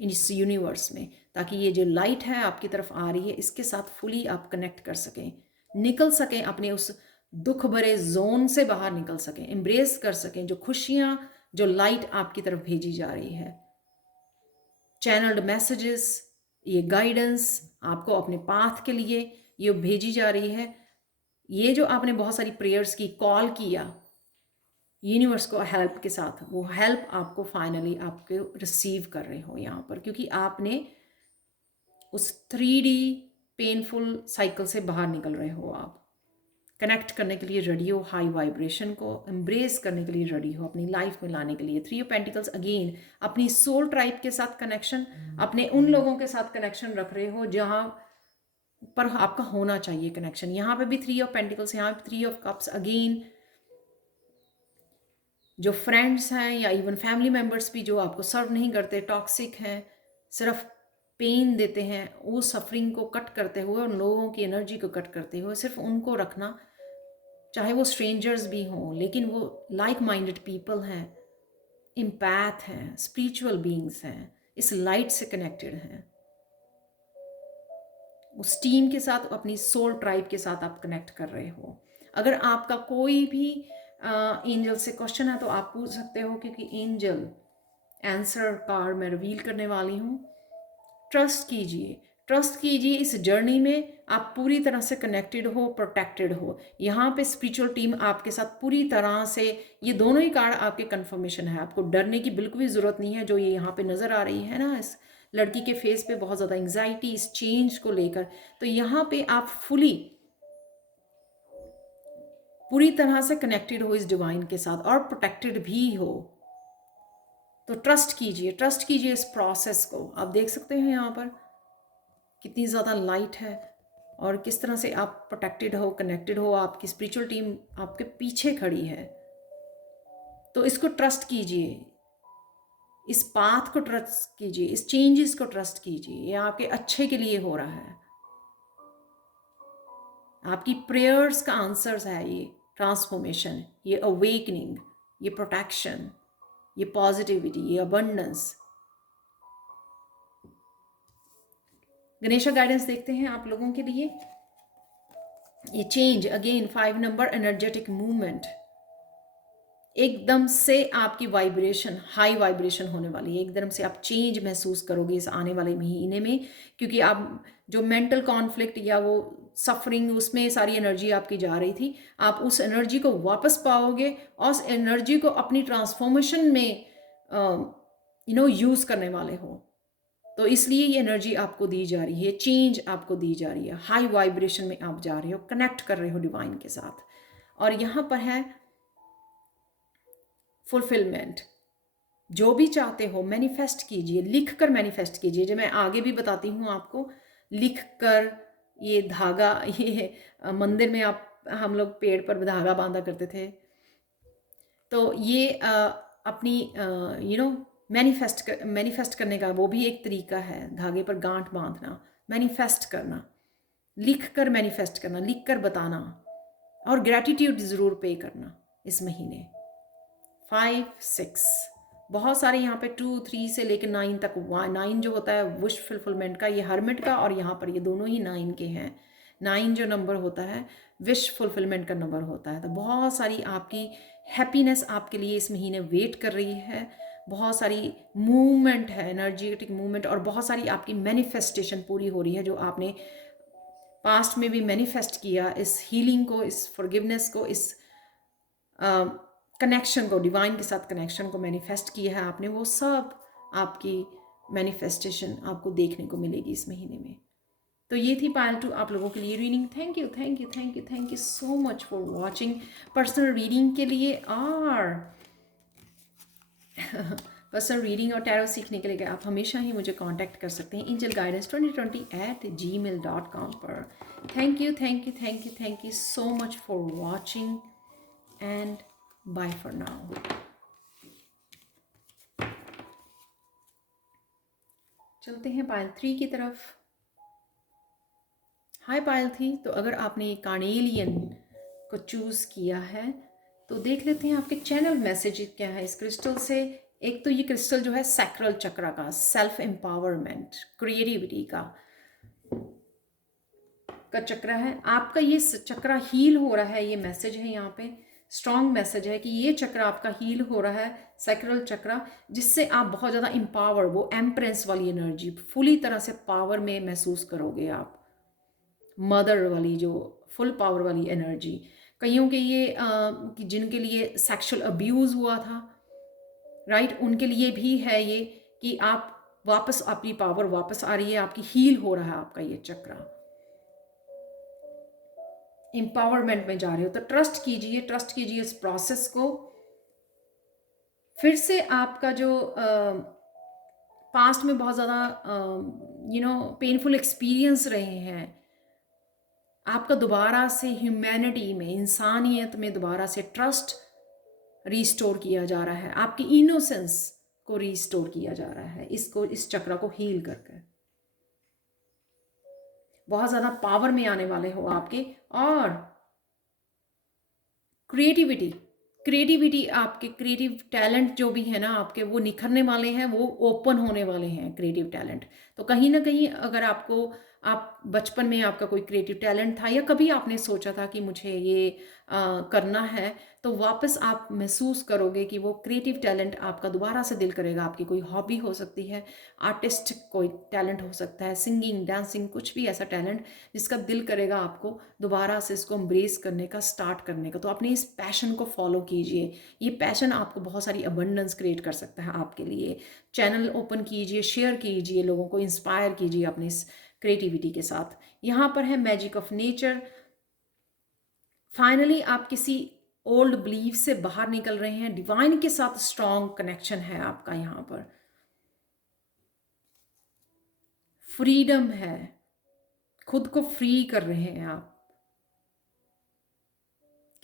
इस यूनिवर्स में, ताकि ये जो लाइट है आपकी तरफ आ रही है, इसके साथ फुली आप कनेक्ट कर सकें, निकल सकें अपने उस दुख भरे जोन से बाहर निकल सकें, एम्ब्रेस कर सकें जो खुशियाँ, जो लाइट आपकी तरफ भेजी जा रही है। चैनल्ड मैसेजेस, ये गाइडेंस आपको अपने पाथ के लिए ये भेजी जा रही है। ये जो आपने बहुत सारी प्रेयर्स की, कॉल किया यूनिवर्स को हेल्प के साथ, वो हेल्प आपको फाइनली आपके रिसीव कर रहे हो यहाँ पर, क्योंकि आपने उस 3D पेनफुल साइकिल से बाहर निकल रहे हो। आप कनेक्ट करने के लिए रेडी हो, हाई वाइब्रेशन को एम्ब्रेस करने के लिए रेडी हो, अपनी लाइफ में लाने के लिए। 3 ऑफ पेंटिकल्स अगेन, अपनी सोल ट्राइब के साथ कनेक्शन, अपने उन लोगों के साथ कनेक्शन रख रहे हो जहाँ पर आपका होना चाहिए कनेक्शन। यहाँ पे भी 3 ऑफ पेंटिकल्स, यहाँ पे 3 ऑफ कप्स अगेन। जो फ्रेंड्स हैं या इवन फैमिली मेम्बर्स भी जो आपको सर्व नहीं करते, टॉक्सिक हैं, सिर्फ पेन देते हैं, वो सफरिंग को कट करते हुए, उन लोगों की एनर्जी को कट करते हुए सिर्फ उनको रखना, चाहे वो स्ट्रेंजर्स भी हों, लेकिन वो लाइक माइंडेड पीपल हैं, इम्पैथ हैं, स्पिरिचुअल बीइंग्स हैं, इस लाइट से कनेक्टेड हैं। उस टीम के साथ, अपनी सोल ट्राइब के साथ आप कनेक्ट कर रहे हो। अगर आपका कोई भी एंजल से क्वेश्चन है तो आप पूछ सकते हो, क्योंकि एंजल आंसर कार्ड मैं रिवील करने वाली हूँ। ट्रस्ट कीजिए, ट्रस्ट कीजिए, इस जर्नी में आप पूरी तरह से कनेक्टेड हो, प्रोटेक्टेड हो। यहाँ पे स्पिरिचुअल टीम आपके साथ पूरी तरह से, ये दोनों ही कार्ड आपके कंफर्मेशन है, आपको डरने की बिल्कुल भी ज़रूरत नहीं है। जो ये यहाँ पे नज़र आ रही है ना, इस लड़की के फेस पे बहुत ज़्यादा एंग्जाइटी इस चेंज को लेकर, तो यहाँ पे आप पूरी तरह से कनेक्टेड हो इस डिवाइन के साथ और प्रोटेक्टेड भी हो। तो ट्रस्ट कीजिए इस प्रोसेस को। आप देख सकते हैं यहाँ पर कितनी ज़्यादा लाइट है और किस तरह से आप प्रोटेक्टेड हो, कनेक्टेड हो, आपकी स्पिरिचुअल टीम आपके पीछे खड़ी है। तो इसको ट्रस्ट कीजिए, इस पाथ को ट्रस्ट कीजिए, इस चेंजेस को ट्रस्ट कीजिए, ये आपके अच्छे के लिए हो रहा है। आपकी प्रेयर्स का आंसर्स है ये ट्रांसफॉर्मेशन, ये अवेकनिंग, ये प्रोटेक्शन, ये पॉजिटिविटी, ये अबंडेंस। गणेशा गाइडेंस देखते हैं आप लोगों के लिए। ये change again 5 number energetic movement, एकदम से आपकी वाइब्रेशन हाई वाइब्रेशन होने वाली है, एकदम से आप चेंज महसूस करोगे इस आने वाले महीने में, क्योंकि आप जो मेंटल कॉन्फ्लिक्ट या वो सफरिंग उसमें सारी एनर्जी आपकी जा रही थी, आप उस एनर्जी को वापस पाओगे और उस एनर्जी को अपनी ट्रांसफॉर्मेशन में यूज़ करने वाले हो। तो इसलिए ये एनर्जी आपको दी जा रही है, चेंज आपको दी जा रही है, हाई वाइब्रेशन में आप जा रहे हो, कनेक्ट कर रहे हो डिवाइन के साथ। और यहाँ पर है फुलफिलमेंट। जो भी चाहते हो मैनिफेस्ट कीजिए, लिख कर मैनिफेस्ट कीजिए। जो मैं आगे भी बताती हूँ आपको, लिख कर ये धागा ये मंदिर में आप हम लोग पेड़ पर धागा बांधा करते थे, तो ये अपनी मैनिफेस्ट करने का वो भी एक तरीका है, धागे पर गांठ बांधना, मैनिफेस्ट करना, लिख कर मैनिफेस्ट करना, लिख कर बताना, और ग्रैटिट्यूड ज़रूर पे करना इस महीने। 5, 6 बहुत सारे यहाँ पे 2, 3 से लेकर 9 तक। 9 जो होता है विश फुलफिलमेंट का, ये हर्मिट का, और यहाँ पर ये दोनों ही 9 के हैं। 9 जो नंबर होता है विश फुलफिलमेंट का नंबर होता है। तो बहुत सारी आपकी हैप्पीनेस आपके लिए इस महीने वेट कर रही है, बहुत सारी मूवमेंट है, एनर्जेटिक मूवमेंट, और बहुत सारी आपकी मैनिफेस्टेशन पूरी हो रही है जो आपने पास्ट में भी मैनिफेस्ट किया, इस हीलिंग को, इस फॉरगिवनेस को, इस कनेक्शन को, डिवाइन के साथ कनेक्शन को मैनिफेस्ट किया है आपने, वो सब आपकी मैनिफेस्टेशन आपको देखने को मिलेगी इस महीने में। तो ये थी पायल 2 आप लोगों के लिए reading. Thank you thank you thank you thank you so much for watching. Personal reading के लिए और पर्सनल रीडिंग और टैरो सीखने के लिए आप हमेशा ही मुझे कांटेक्ट कर सकते हैं angelguidance2020@gmail.com पर। Thank you thank you thank you thank you so much for watching and bye for now. चलते हैं पायल 3 की तरफ। हाय पायल 3, तो अगर आपने कार्नेलियन को चूज़ किया है तो देख लेते हैं आपके चैनल मैसेज क्या है इस क्रिस्टल से। एक तो ये क्रिस्टल जो है सैक्रल चक्रा का, सेल्फ एम्पावरमेंट, क्रिएटिविटी का चक्र है आपका। ये चक्रा हील हो रहा है, ये मैसेज है यहाँ पे, स्ट्रॉन्ग मैसेज है कि ये चक्र आपका हील हो रहा है, सैक्रल चक्रा, जिससे आप बहुत ज़्यादा एम्पावर, वो एम्प्रेस वाली एनर्जी फुली तरह से पावर में महसूस करोगे आप, मदर वाली जो फुल पावर वाली एनर्जी। कईयों के ये कि जिनके लिए सेक्सुअल अब्यूज़ हुआ था, राइट, उनके लिए भी है ये कि आप वापस, अपनी पावर वापस आ रही है, आपकी हील हो रहा है आपका ये चक्र, एम्पावरमेंट में जा रहे हो। तो ट्रस्ट कीजिए इस प्रोसेस को। फिर से आपका जो पास्ट में बहुत ज़्यादा पेनफुल एक्सपीरियंस रहे हैं, आपका दोबारा से ह्यूमैनिटी में, इंसानियत में दोबारा से ट्रस्ट रिस्टोर किया जा रहा है, आपकी इनोसेंस को रिस्टोर किया जा रहा है, इस चक्र को हील करके बहुत ज़्यादा पावर में आने वाले हो आपके। और क्रिएटिविटी आपके क्रिएटिव टैलेंट जो भी है ना आपके, वो निखरने वाले हैं, वो ओपन होने वाले हैं क्रिएटिव टैलेंट। तो कहीं ना कहीं अगर आप बचपन में आपका कोई क्रिएटिव टैलेंट था, या कभी आपने सोचा था कि मुझे ये करना है, तो वापस आप महसूस करोगे कि वो क्रिएटिव टैलेंट आपका दोबारा से दिल करेगा। आपकी कोई हॉबी हो सकती है, आर्टिस्ट कोई टैलेंट हो सकता है, सिंगिंग, डांसिंग, कुछ भी ऐसा टैलेंट जिसका दिल करेगा आपको दोबारा से इसको एम्ब्रेस करने का, स्टार्ट करने का। तो अपने इस पैशन को फॉलो कीजिए, ये पैशन आपको बहुत सारी अबंडेंस क्रिएट कर सकता है आपके लिए। चैनल ओपन कीजिए, शेयर कीजिए, लोगों को इंस्पायर कीजिए अपनी इस क्रिएटिविटी के साथ। यहाँ पर है मैजिक ऑफ नेचर। फाइनली आप किसी ओल्ड बिलीफ से बाहर निकल रहे हैं, डिवाइन के साथ स्ट्रॉन्ग कनेक्शन है आपका, यहाँ पर फ्रीडम है, खुद को फ्री कर रहे हैं आप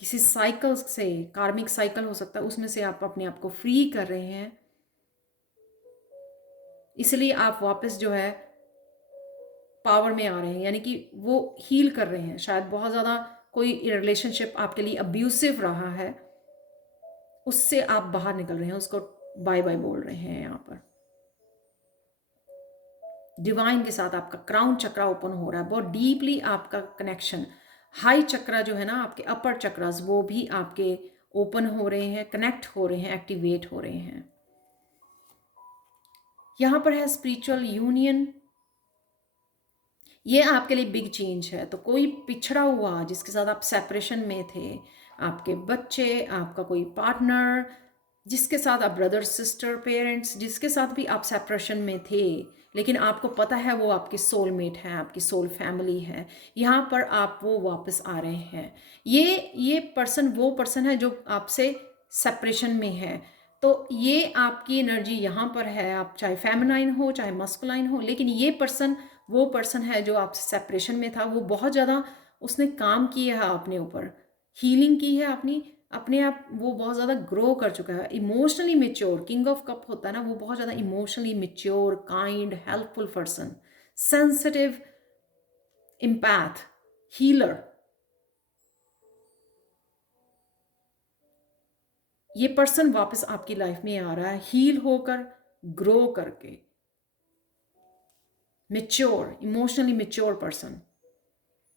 किसी साइकिल से, कार्मिक साइकिल हो सकता है, उसमें से आप अपने आप को फ्री कर रहे हैं। इसलिए आप वापस जो है पावर में आ रहे हैं, यानी कि वो हील कर रहे हैं। शायद बहुत ज़्यादा कोई रिलेशनशिप आपके लिए अब्यूसिव रहा है, उससे आप बाहर निकल रहे हैं, उसको बाय बाय बोल रहे हैं। यहाँ पर डिवाइन के साथ आपका क्राउन चक्रा ओपन हो रहा है, बहुत डीपली आपका कनेक्शन। हाई चक्रा जो है ना आपके, अपर चक्रास, वो भी आपके ओपन हो रहे हैं, कनेक्ट हो रहे हैं, एक्टिवेट हो रहे हैं। यहाँ पर है स्पिरिचुअल यूनियन, ये आपके लिए बिग चेंज है। तो कोई पिछड़ा हुआ जिसके साथ आप सेपरेशन में थे, आपके बच्चे, आपका कोई पार्टनर, जिसके साथ आप ब्रदर सिस्टर पेरेंट्स, जिसके साथ भी आप सेपरेशन में थे, लेकिन आपको पता है वो आपकी सोलमेट है, आपकी सोल फैमिली है, यहाँ पर आप वो वापस आ रहे हैं। ये पर्सन वो पर्सन है जो आपसे सेपरेशन में है। तो ये आपकी एनर्जी यहाँ पर है, आप चाहे फेमिनाइन हो चाहे मस्कुलाइन हो, लेकिन ये पर्सन वो पर्सन है जो आपसे सेपरेशन में था। वो बहुत ज़्यादा उसने काम किया है अपने ऊपर, हीलिंग की है अपनी, अपने आप वो बहुत ज़्यादा ग्रो कर चुका है। Emotionally mature, king of cup होता है ना, वो बहुत ज़्यादा emotionally mature, kind, helpful person, sensitive, empath, healer. ये पर्सन वापस आपकी लाइफ में आ रहा है, हील होकर, ग्रो करके, मेच्योर, इमोशनली मेच्योर पर्सन।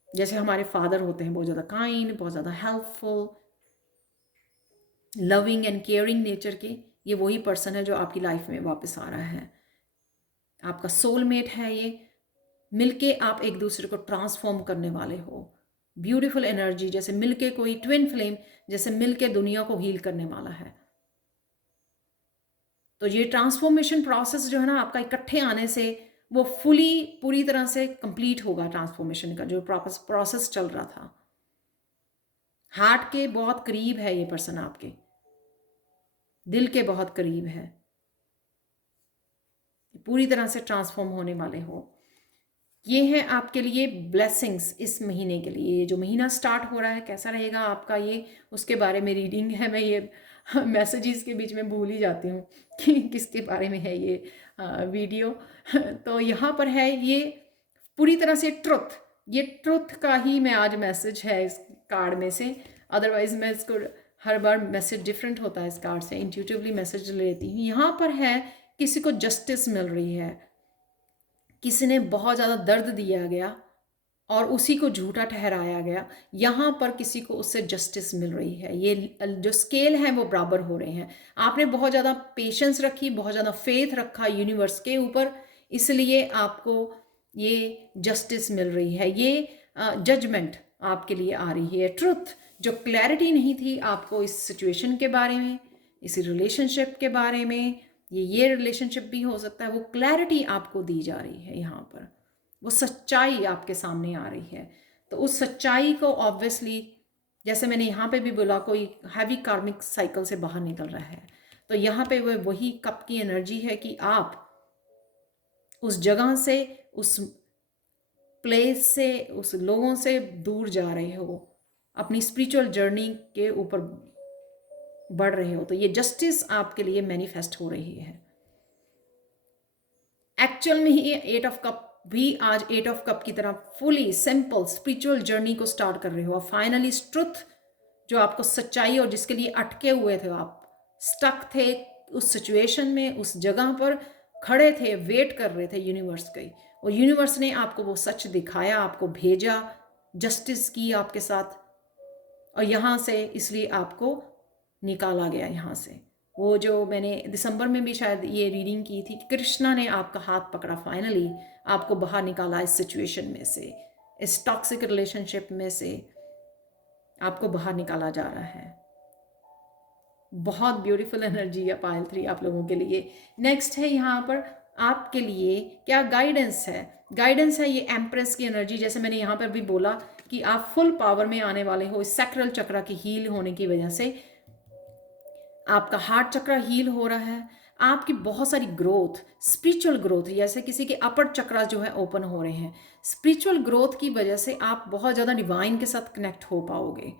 जैसे हमारे फादर होते हैं, बहुत ज़्यादा काइंड, बहुत ज़्यादा helpful, loving and caring nature के, ये वही पर्सन है जो आपकी लाइफ में वापस आ रहा है। आपका सोलमेट है ये, मिलके आप एक दूसरे को ट्रांसफॉर्म करने वाले हो। ब्यूटीफुल एनर्जी, जैसे मिलके कोई ट्विन फ्लेम, जैसे मिलके दुनिया को हील करने वाला है। तो ये ट्रांसफॉर्मेशन प्रोसेस जो है ना आपका इकट्ठे आने से, वो पूरी तरह से कंप्लीट होगा। ट्रांसफॉर्मेशन का जो प्रोसेस चल रहा था, हार्ट के बहुत करीब है ये पर्सन, आपके दिल के बहुत करीब है, पूरी तरह से ट्रांसफॉर्म होने वाले हो। ये है आपके लिए ब्लेसिंग्स इस महीने के लिए। ये जो महीना स्टार्ट हो रहा है कैसा रहेगा आपका, ये उसके बारे में रीडिंग है। मैं ये मैसेजेस के बीच में भूल ही जाती हूँ कि किसके बारे में है ये वीडियो। तो यहाँ पर है ये पूरी तरह से ट्रुथ, ये ट्रुथ का ही मैं आज मैसेज है इस कार्ड में से। अदरवाइज मैं इसको हर बार मैसेज डिफरेंट होता है इस कार्ड से, इंट्यूटिवली मैसेज लेती हूँ। यहाँ पर है किसी को जस्टिस मिल रही है, किसी ने बहुत ज़्यादा दर्द दिया गया और उसी को झूठा ठहराया गया, यहाँ पर किसी को उससे जस्टिस मिल रही है। ये जो स्केल है वो बराबर हो रहे हैं। आपने बहुत ज़्यादा पेशेंस रखी, बहुत ज़्यादा फेथ रखा यूनिवर्स के ऊपर, इसलिए आपको ये जस्टिस मिल रही है। ये जजमेंट आपके लिए आ रही है। ट्रुथ, जो क्लैरिटी नहीं थी आपको इस सिचुएशन के बारे में, इस रिलेशनशिप के बारे में, ये रिलेशनशिप भी हो सकता है, वो क्लैरिटी आपको दी जा रही है। यहाँ पर वो सच्चाई आपके सामने आ रही है। तो उस सच्चाई को ऑब्वियसली, जैसे मैंने यहाँ पे भी बोला, कोई हैवी कार्मिक साइकिल से बाहर निकल रहा है। तो यहाँ पे वो वही कप की एनर्जी है कि आप उस जगह से, उस प्लेस से, उस लोगों से दूर जा रहे हो, अपनी स्पिरिचुअल जर्नी के ऊपर बढ़ रहे हो। तो ये जस्टिस आपके लिए मैनिफेस्ट हो रही है। एक्चुअल में ही 8 ऑफ कप भी आज 8 ऑफ कप की तरह फुली सिंपल स्पिरिचुअल जर्नी को स्टार्ट कर रहे हो। और फाइनली ट्रुथ, जो आपको सच्चाई और जिसके लिए अटके हुए थे, आप स्टक थे उस सिचुएशन में, उस जगह पर खड़े थे, वेट कर रहे थे यूनिवर्स की, और यूनिवर्स ने आपको वो सच दिखाया, आपको भेजा, जस्टिस की आपके साथ, और यहाँ से इसलिए आपको निकाला गया यहाँ से। वो जो मैंने दिसंबर में भी शायद ये रीडिंग की थी कि कृष्णा ने आपका हाथ पकड़ा, फाइनली आपको बाहर निकाला इस सिचुएशन में से, इस टॉक्सिक रिलेशनशिप में से आपको बाहर निकाला जा रहा है। बहुत ब्यूटीफुल एनर्जी है पायल 3 आप लोगों के लिए। नेक्स्ट है यहाँ पर आपके लिए क्या गाइडेंस है। गाइडेंस है ये एम्प्रेस की एनर्जी। जैसे मैंने यहाँ पर भी बोला कि आप फुल पावर में आने वाले हो इस सैक्रल चक्र की हील होने की वजह से। आपका हार्ट चक्र हील हो रहा है, आपकी बहुत सारी ग्रोथ, स्पिरिचुअल ग्रोथ, जैसे किसी के अपर चक्र जो है ओपन हो रहे हैं। स्पिरिचुअल ग्रोथ की वजह से आप बहुत ज़्यादा डिवाइन के साथ कनेक्ट हो पाओगे।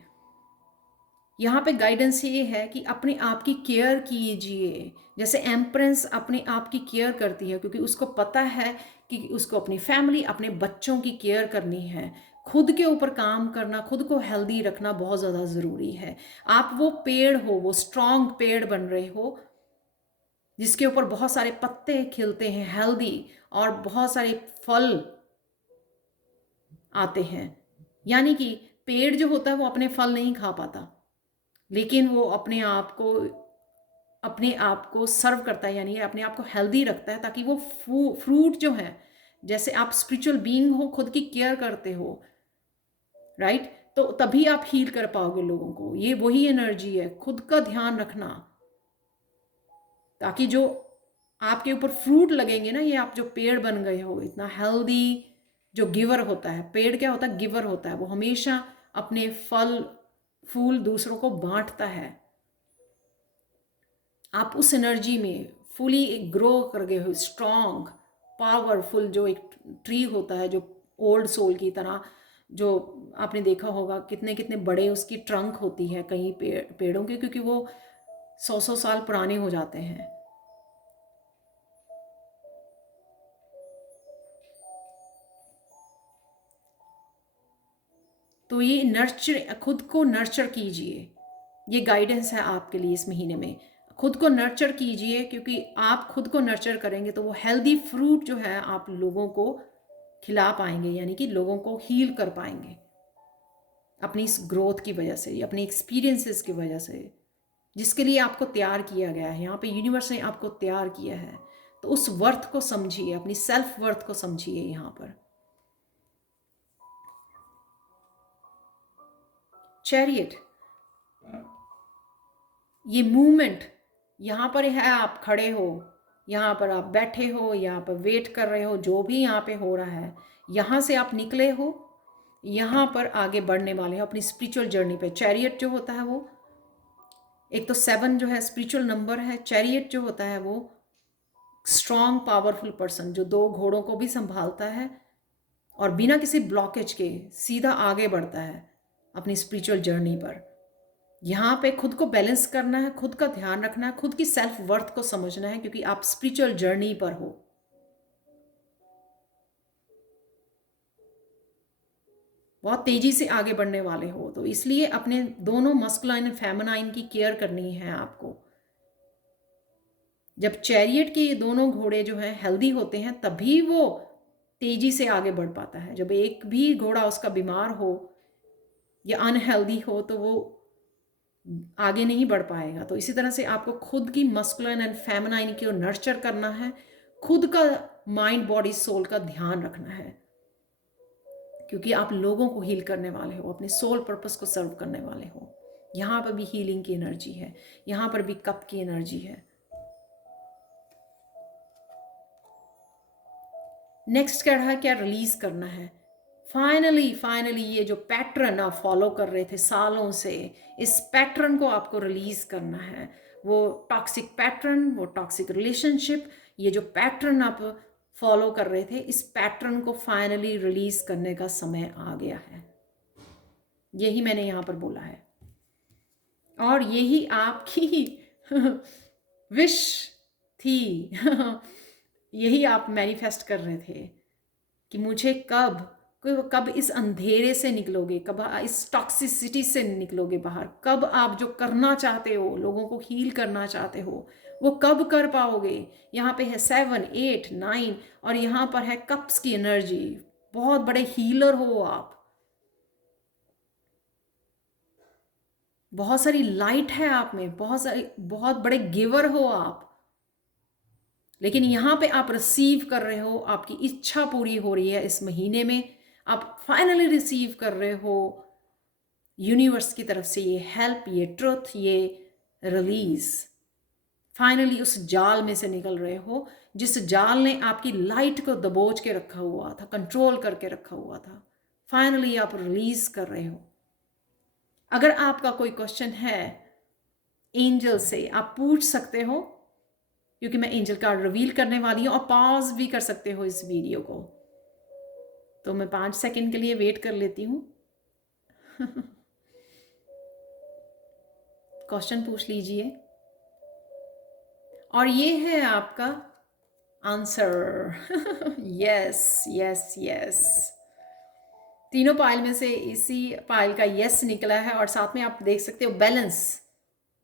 यहाँ पे गाइडेंस ये है कि अपने आप की केयर कीजिए, जैसे एम्प्रेस अपने आप की केयर करती है, क्योंकि उसको पता है कि उसको अपनी फैमिली, अपने बच्चों की केयर करनी है। खुद के ऊपर काम करना, खुद को हेल्दी रखना बहुत ज़्यादा ज़रूरी है। आप वो पेड़ हो, वो स्ट्रॉन्ग पेड़ बन रहे हो जिसके ऊपर बहुत सारे पत्ते खिलते हैं हेल्दी, और बहुत सारे फल आते हैं। यानी कि पेड़ जो होता है वो अपने फल नहीं खा पाता, लेकिन वो अपने आप को सर्व करता है, यानी अपने आप को हेल्दी रखता है, ताकि वो फ्रूट जो है, जैसे आप स्पिरिचुअल बीइंग हो, खुद की केयर करते हो, राइट? तो तभी आप हील कर पाओगे लोगों को। ये वही एनर्जी है, खुद का ध्यान रखना, ताकि जो आपके ऊपर फ्रूट लगेंगे ना, ये आप जो पेड़ बन गए हो इतना हेल्दी, जो गिवर होता है, पेड़ क्या होता है? गिवर होता है। वो हमेशा अपने फल फूल दूसरों को बांटता है। आप उस एनर्जी में फुली ग्रो कर गए हो, स्ट्रॉन्ग पावरफुल, जो एक ट्री होता है, जो ओल्ड सोल की तरह, जो आपने देखा होगा कितने कितने बड़े उसकी ट्रंक होती है कई पेड़ों की, क्योंकि वो 100-100 साल पुराने हो जाते हैं। तो ये नर्चर, खुद को नर्चर कीजिए। ये गाइडेंस है आपके लिए इस महीने में। खुद को नर्चर कीजिए, क्योंकि आप खुद को नर्चर करेंगे तो वो हेल्दी फ्रूट जो है आप लोगों को खिला पाएंगे, यानी कि लोगों को हील कर पाएंगे अपनी इस ग्रोथ की वजह से, अपने एक्सपीरियंसेस की वजह से, जिसके लिए आपको तैयार किया गया है। यहाँ पे यूनिवर्स ने आपको तैयार किया है, तो उस वर्थ को समझिए, अपनी सेल्फ वर्थ को समझिए। यहाँ पर चैरियट, ये मूवमेंट यहाँ पर है। आप खड़े हो, यहाँ पर आप बैठे हो, यहाँ पर वेट कर रहे हो, जो भी यहाँ पे हो रहा है, यहाँ से आप निकले हो, यहाँ पर आगे बढ़ने वाले हो अपनी स्पिरिचुअल जर्नी पे। चैरियट जो होता है वो, एक तो 7 जो है स्पिरिचुअल नंबर है। चैरियट जो होता है वो स्ट्रॉन्ग पावरफुल पर्सन, जो 2 घोड़ों को भी संभालता है और बिना किसी ब्लॉकेज के सीधा आगे बढ़ता है अपनी स्पिरिचुअल जर्नी पर। यहाँ पे खुद को बैलेंस करना है, खुद का ध्यान रखना है, खुद की सेल्फ वर्थ को समझना है, क्योंकि आप स्पिरिचुअल जर्नी पर हो। बहुत तेजी से आगे बढ़ने वाले हो, तो इसलिए अपने दोनों मस्कुलाइन एंड फेमिनाइन की केयर करनी है आपको। जब चैरियट के ये दोनों घोड़े जो हैं हेल्दी होते हैं, तभी वो तेजी से आगे बढ़ पाता है। जब एक भी घोड़ा उसका बीमार हो या अनहेल्दी हो, तो वो आगे नहीं बढ़ पाएगा। तो इसी तरह से आपको खुद की मस्कुलिन एंड फेमिनाइन की ओर नर्चर करना है, खुद का माइंड बॉडी सोल का ध्यान रखना है, क्योंकि आप लोगों को हील करने वाले हो, अपने सोल पर्पस को सर्व करने वाले हो। यहाँ पर भी हीलिंग की एनर्जी है, यहाँ पर भी कप की एनर्जी है। नेक्स्ट क्या रहा, क्या रिलीज करना है। फाइनली ये जो पैटर्न आप फॉलो कर रहे थे सालों से, इस पैटर्न को आपको रिलीज करना है। वो टॉक्सिक पैटर्न, वो टॉक्सिक रिलेशनशिप, ये जो पैटर्न आप फॉलो कर रहे थे, इस पैटर्न को फाइनली रिलीज करने का समय आ गया है। यही मैंने यहाँ पर बोला है, और यही आपकी विश थी। यही आप मैनिफेस्ट कर रहे थे कि मुझे कब इस अंधेरे से निकलोगे, कब इस टॉक्सिसिटी से निकलोगे बाहर, कब आप जो करना चाहते हो, लोगों को हील करना चाहते हो, वो कब कर पाओगे। यहाँ पे है 7, 8, 9 और यहाँ पर है कप्स की एनर्जी। बहुत बड़े हीलर हो आप, बहुत सारी लाइट है आप में, बहुत बड़े गिवर हो आप। लेकिन यहाँ पे आप रिसीव कर रहे हो, आपकी इच्छा पूरी हो रही है इस महीने में। आप फाइनली रिसीव कर रहे हो यूनिवर्स की तरफ से ये हेल्प, ये ट्रुथ, ये रिलीज। फाइनली उस जाल में से निकल रहे हो जिस जाल ने आपकी लाइट को दबोच के रखा हुआ था, कंट्रोल करके रखा हुआ था। फाइनली आप रिलीज कर रहे हो। अगर आपका कोई क्वेश्चन है एंजल से, आप पूछ सकते हो, क्योंकि मैं एंजल कार्ड रिवील करने वाली हूँ, और पॉज भी कर सकते हो इस वीडियो को। तो मैं 5 सेकंड के लिए वेट कर लेती हूँ। क्वेश्चन पूछ लीजिए, और ये है आपका आंसर। यस यस यस, तीनों पाइल में से इसी पाइल का यस निकला है। और साथ में आप देख सकते हो बैलेंस,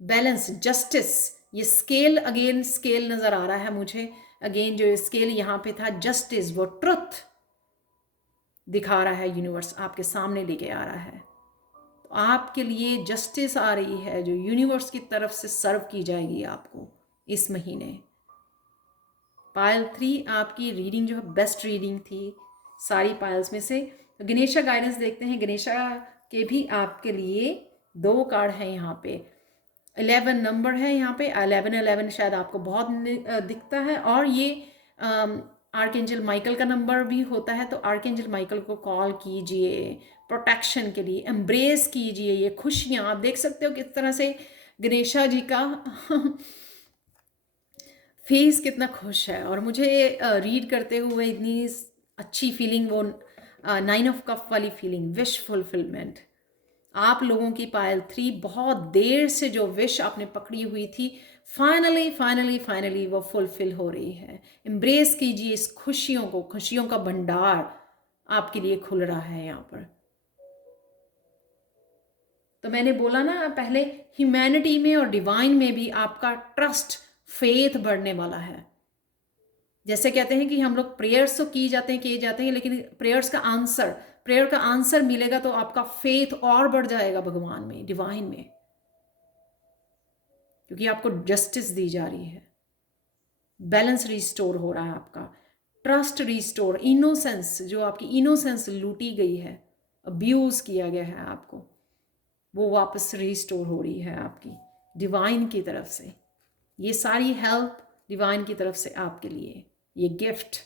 बैलेंस, जस्टिस। ये स्केल, अगेन स्केल नजर आ रहा है मुझे। अगेन जो स्केल यहाँ पे था, जस्टिस, वो ट्रुथ दिखा रहा है यूनिवर्स, आपके सामने लेके आ रहा है। आपके लिए जस्टिस आ रही है जो यूनिवर्स की तरफ से सर्व की जाएगी आपको इस महीने। पायल 3 आपकी रीडिंग जो है बेस्ट रीडिंग थी सारी पायल्स में से। तो गणेशा गाइडेंस देखते हैं। गणेशा के भी आपके लिए 2 कार्ड हैं यहाँ पे। 11 नंबर है यहाँ पे। 11 शायद आपको बहुत दिखता है, और ये आर्कएंजल माइकल का नंबर भी होता है। तो आर्कएंजल माइकल को कॉल कीजिए प्रोटेक्शन के लिए, एम्ब्रेस कीजिए ये खुशियाँ। आप देख सकते हो किस तरह से गणेशा जी का फेस कितना खुश है, और मुझे रीड करते हुए इतनी अच्छी फीलिंग, वो 9 ऑफ कप वाली फीलिंग, विश फुलफिलमेंट। आप लोगों की पायल 3 बहुत देर से जो विश आपने पकड़ी हुई थी, फाइनली फाइनली फाइनली वो फुलफिल हो रही है। एम्ब्रेस कीजिए इस खुशियों को, खुशियों का भंडार आपके लिए खुल रहा है यहाँ पर। तो मैंने बोला ना पहले, ह्यूमैनिटी में और डिवाइन में भी आपका ट्रस्ट, फेथ बढ़ने वाला है। जैसे कहते हैं कि हम लोग प्रेयर्स तो किए जाते हैं, लेकिन प्रेयर का आंसर मिलेगा तो आपका फेथ और बढ़ जाएगा भगवान में, डिवाइन में, क्योंकि आपको जस्टिस दी जा रही है। बैलेंस रिस्टोर हो रहा है आपका, ट्रस्ट रिस्टोर, इनोसेंस, जो आपकी इनोसेंस लूटी गई है, अब्यूज किया गया है आपको, वो वापस रिस्टोर हो रही है आपकी डिवाइन की तरफ से। ये सारी हेल्प डिवाइन की तरफ से आपके लिए, ये गिफ्ट।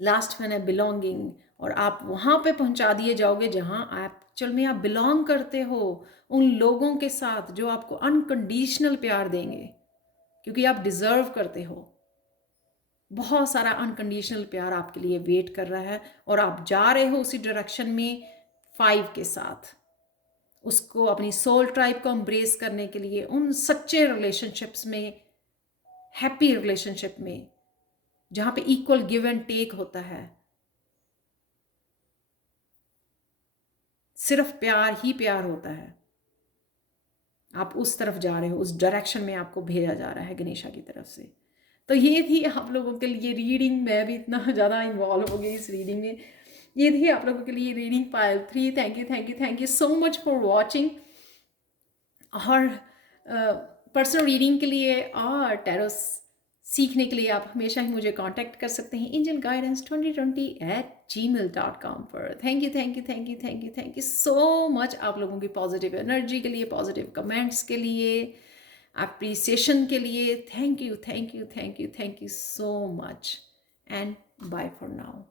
लास्ट में है बिलोंगिंग, और आप वहाँ पे पहुँचा दिए जाओगे जहाँ आप एक्चुअल में आप बिलोंग करते हो, उन लोगों के साथ जो आपको अनकंडीशनल प्यार देंगे, क्योंकि आप डिज़र्व करते हो। बहुत सारा अनकंडीशनल प्यार आपके लिए वेट कर रहा है, और आप जा रहे हो उसी डायरेक्शन में 5 के साथ, उसको अपनी सोल ट्राइब को एम्ब्रेस करने के लिए, उन सच्चे रिलेशनशिप्स में, हैप्पी रिलेशनशिप में, जहाँ पे इक्वल गिव एंड टेक होता है, सिर्फ प्यार ही प्यार होता है। आप उस तरफ जा रहे हो, उस डायरेक्शन में आपको भेजा जा रहा है गणेशा की तरफ से। तो ये थी आप लोगों के लिए रीडिंग। मैं भी इतना ज़्यादा इन्वॉल्व हो गई इस रीडिंग में। ये थी आप लोगों के लिए reading Payal 3। Thank you so much for watching. और पर्सनल रीडिंग के लिए और टैरो सीखने के लिए आप हमेशा ही मुझे कांटेक्ट कर सकते हैं angelguidance2020@gmail.com पर। थैंक यू सो मच आप लोगों की पॉजिटिव एनर्जी के लिए, पॉजिटिव कमेंट्स के लिए, अप्रिसिएशन के लिए। Thank you so much, and bye for now.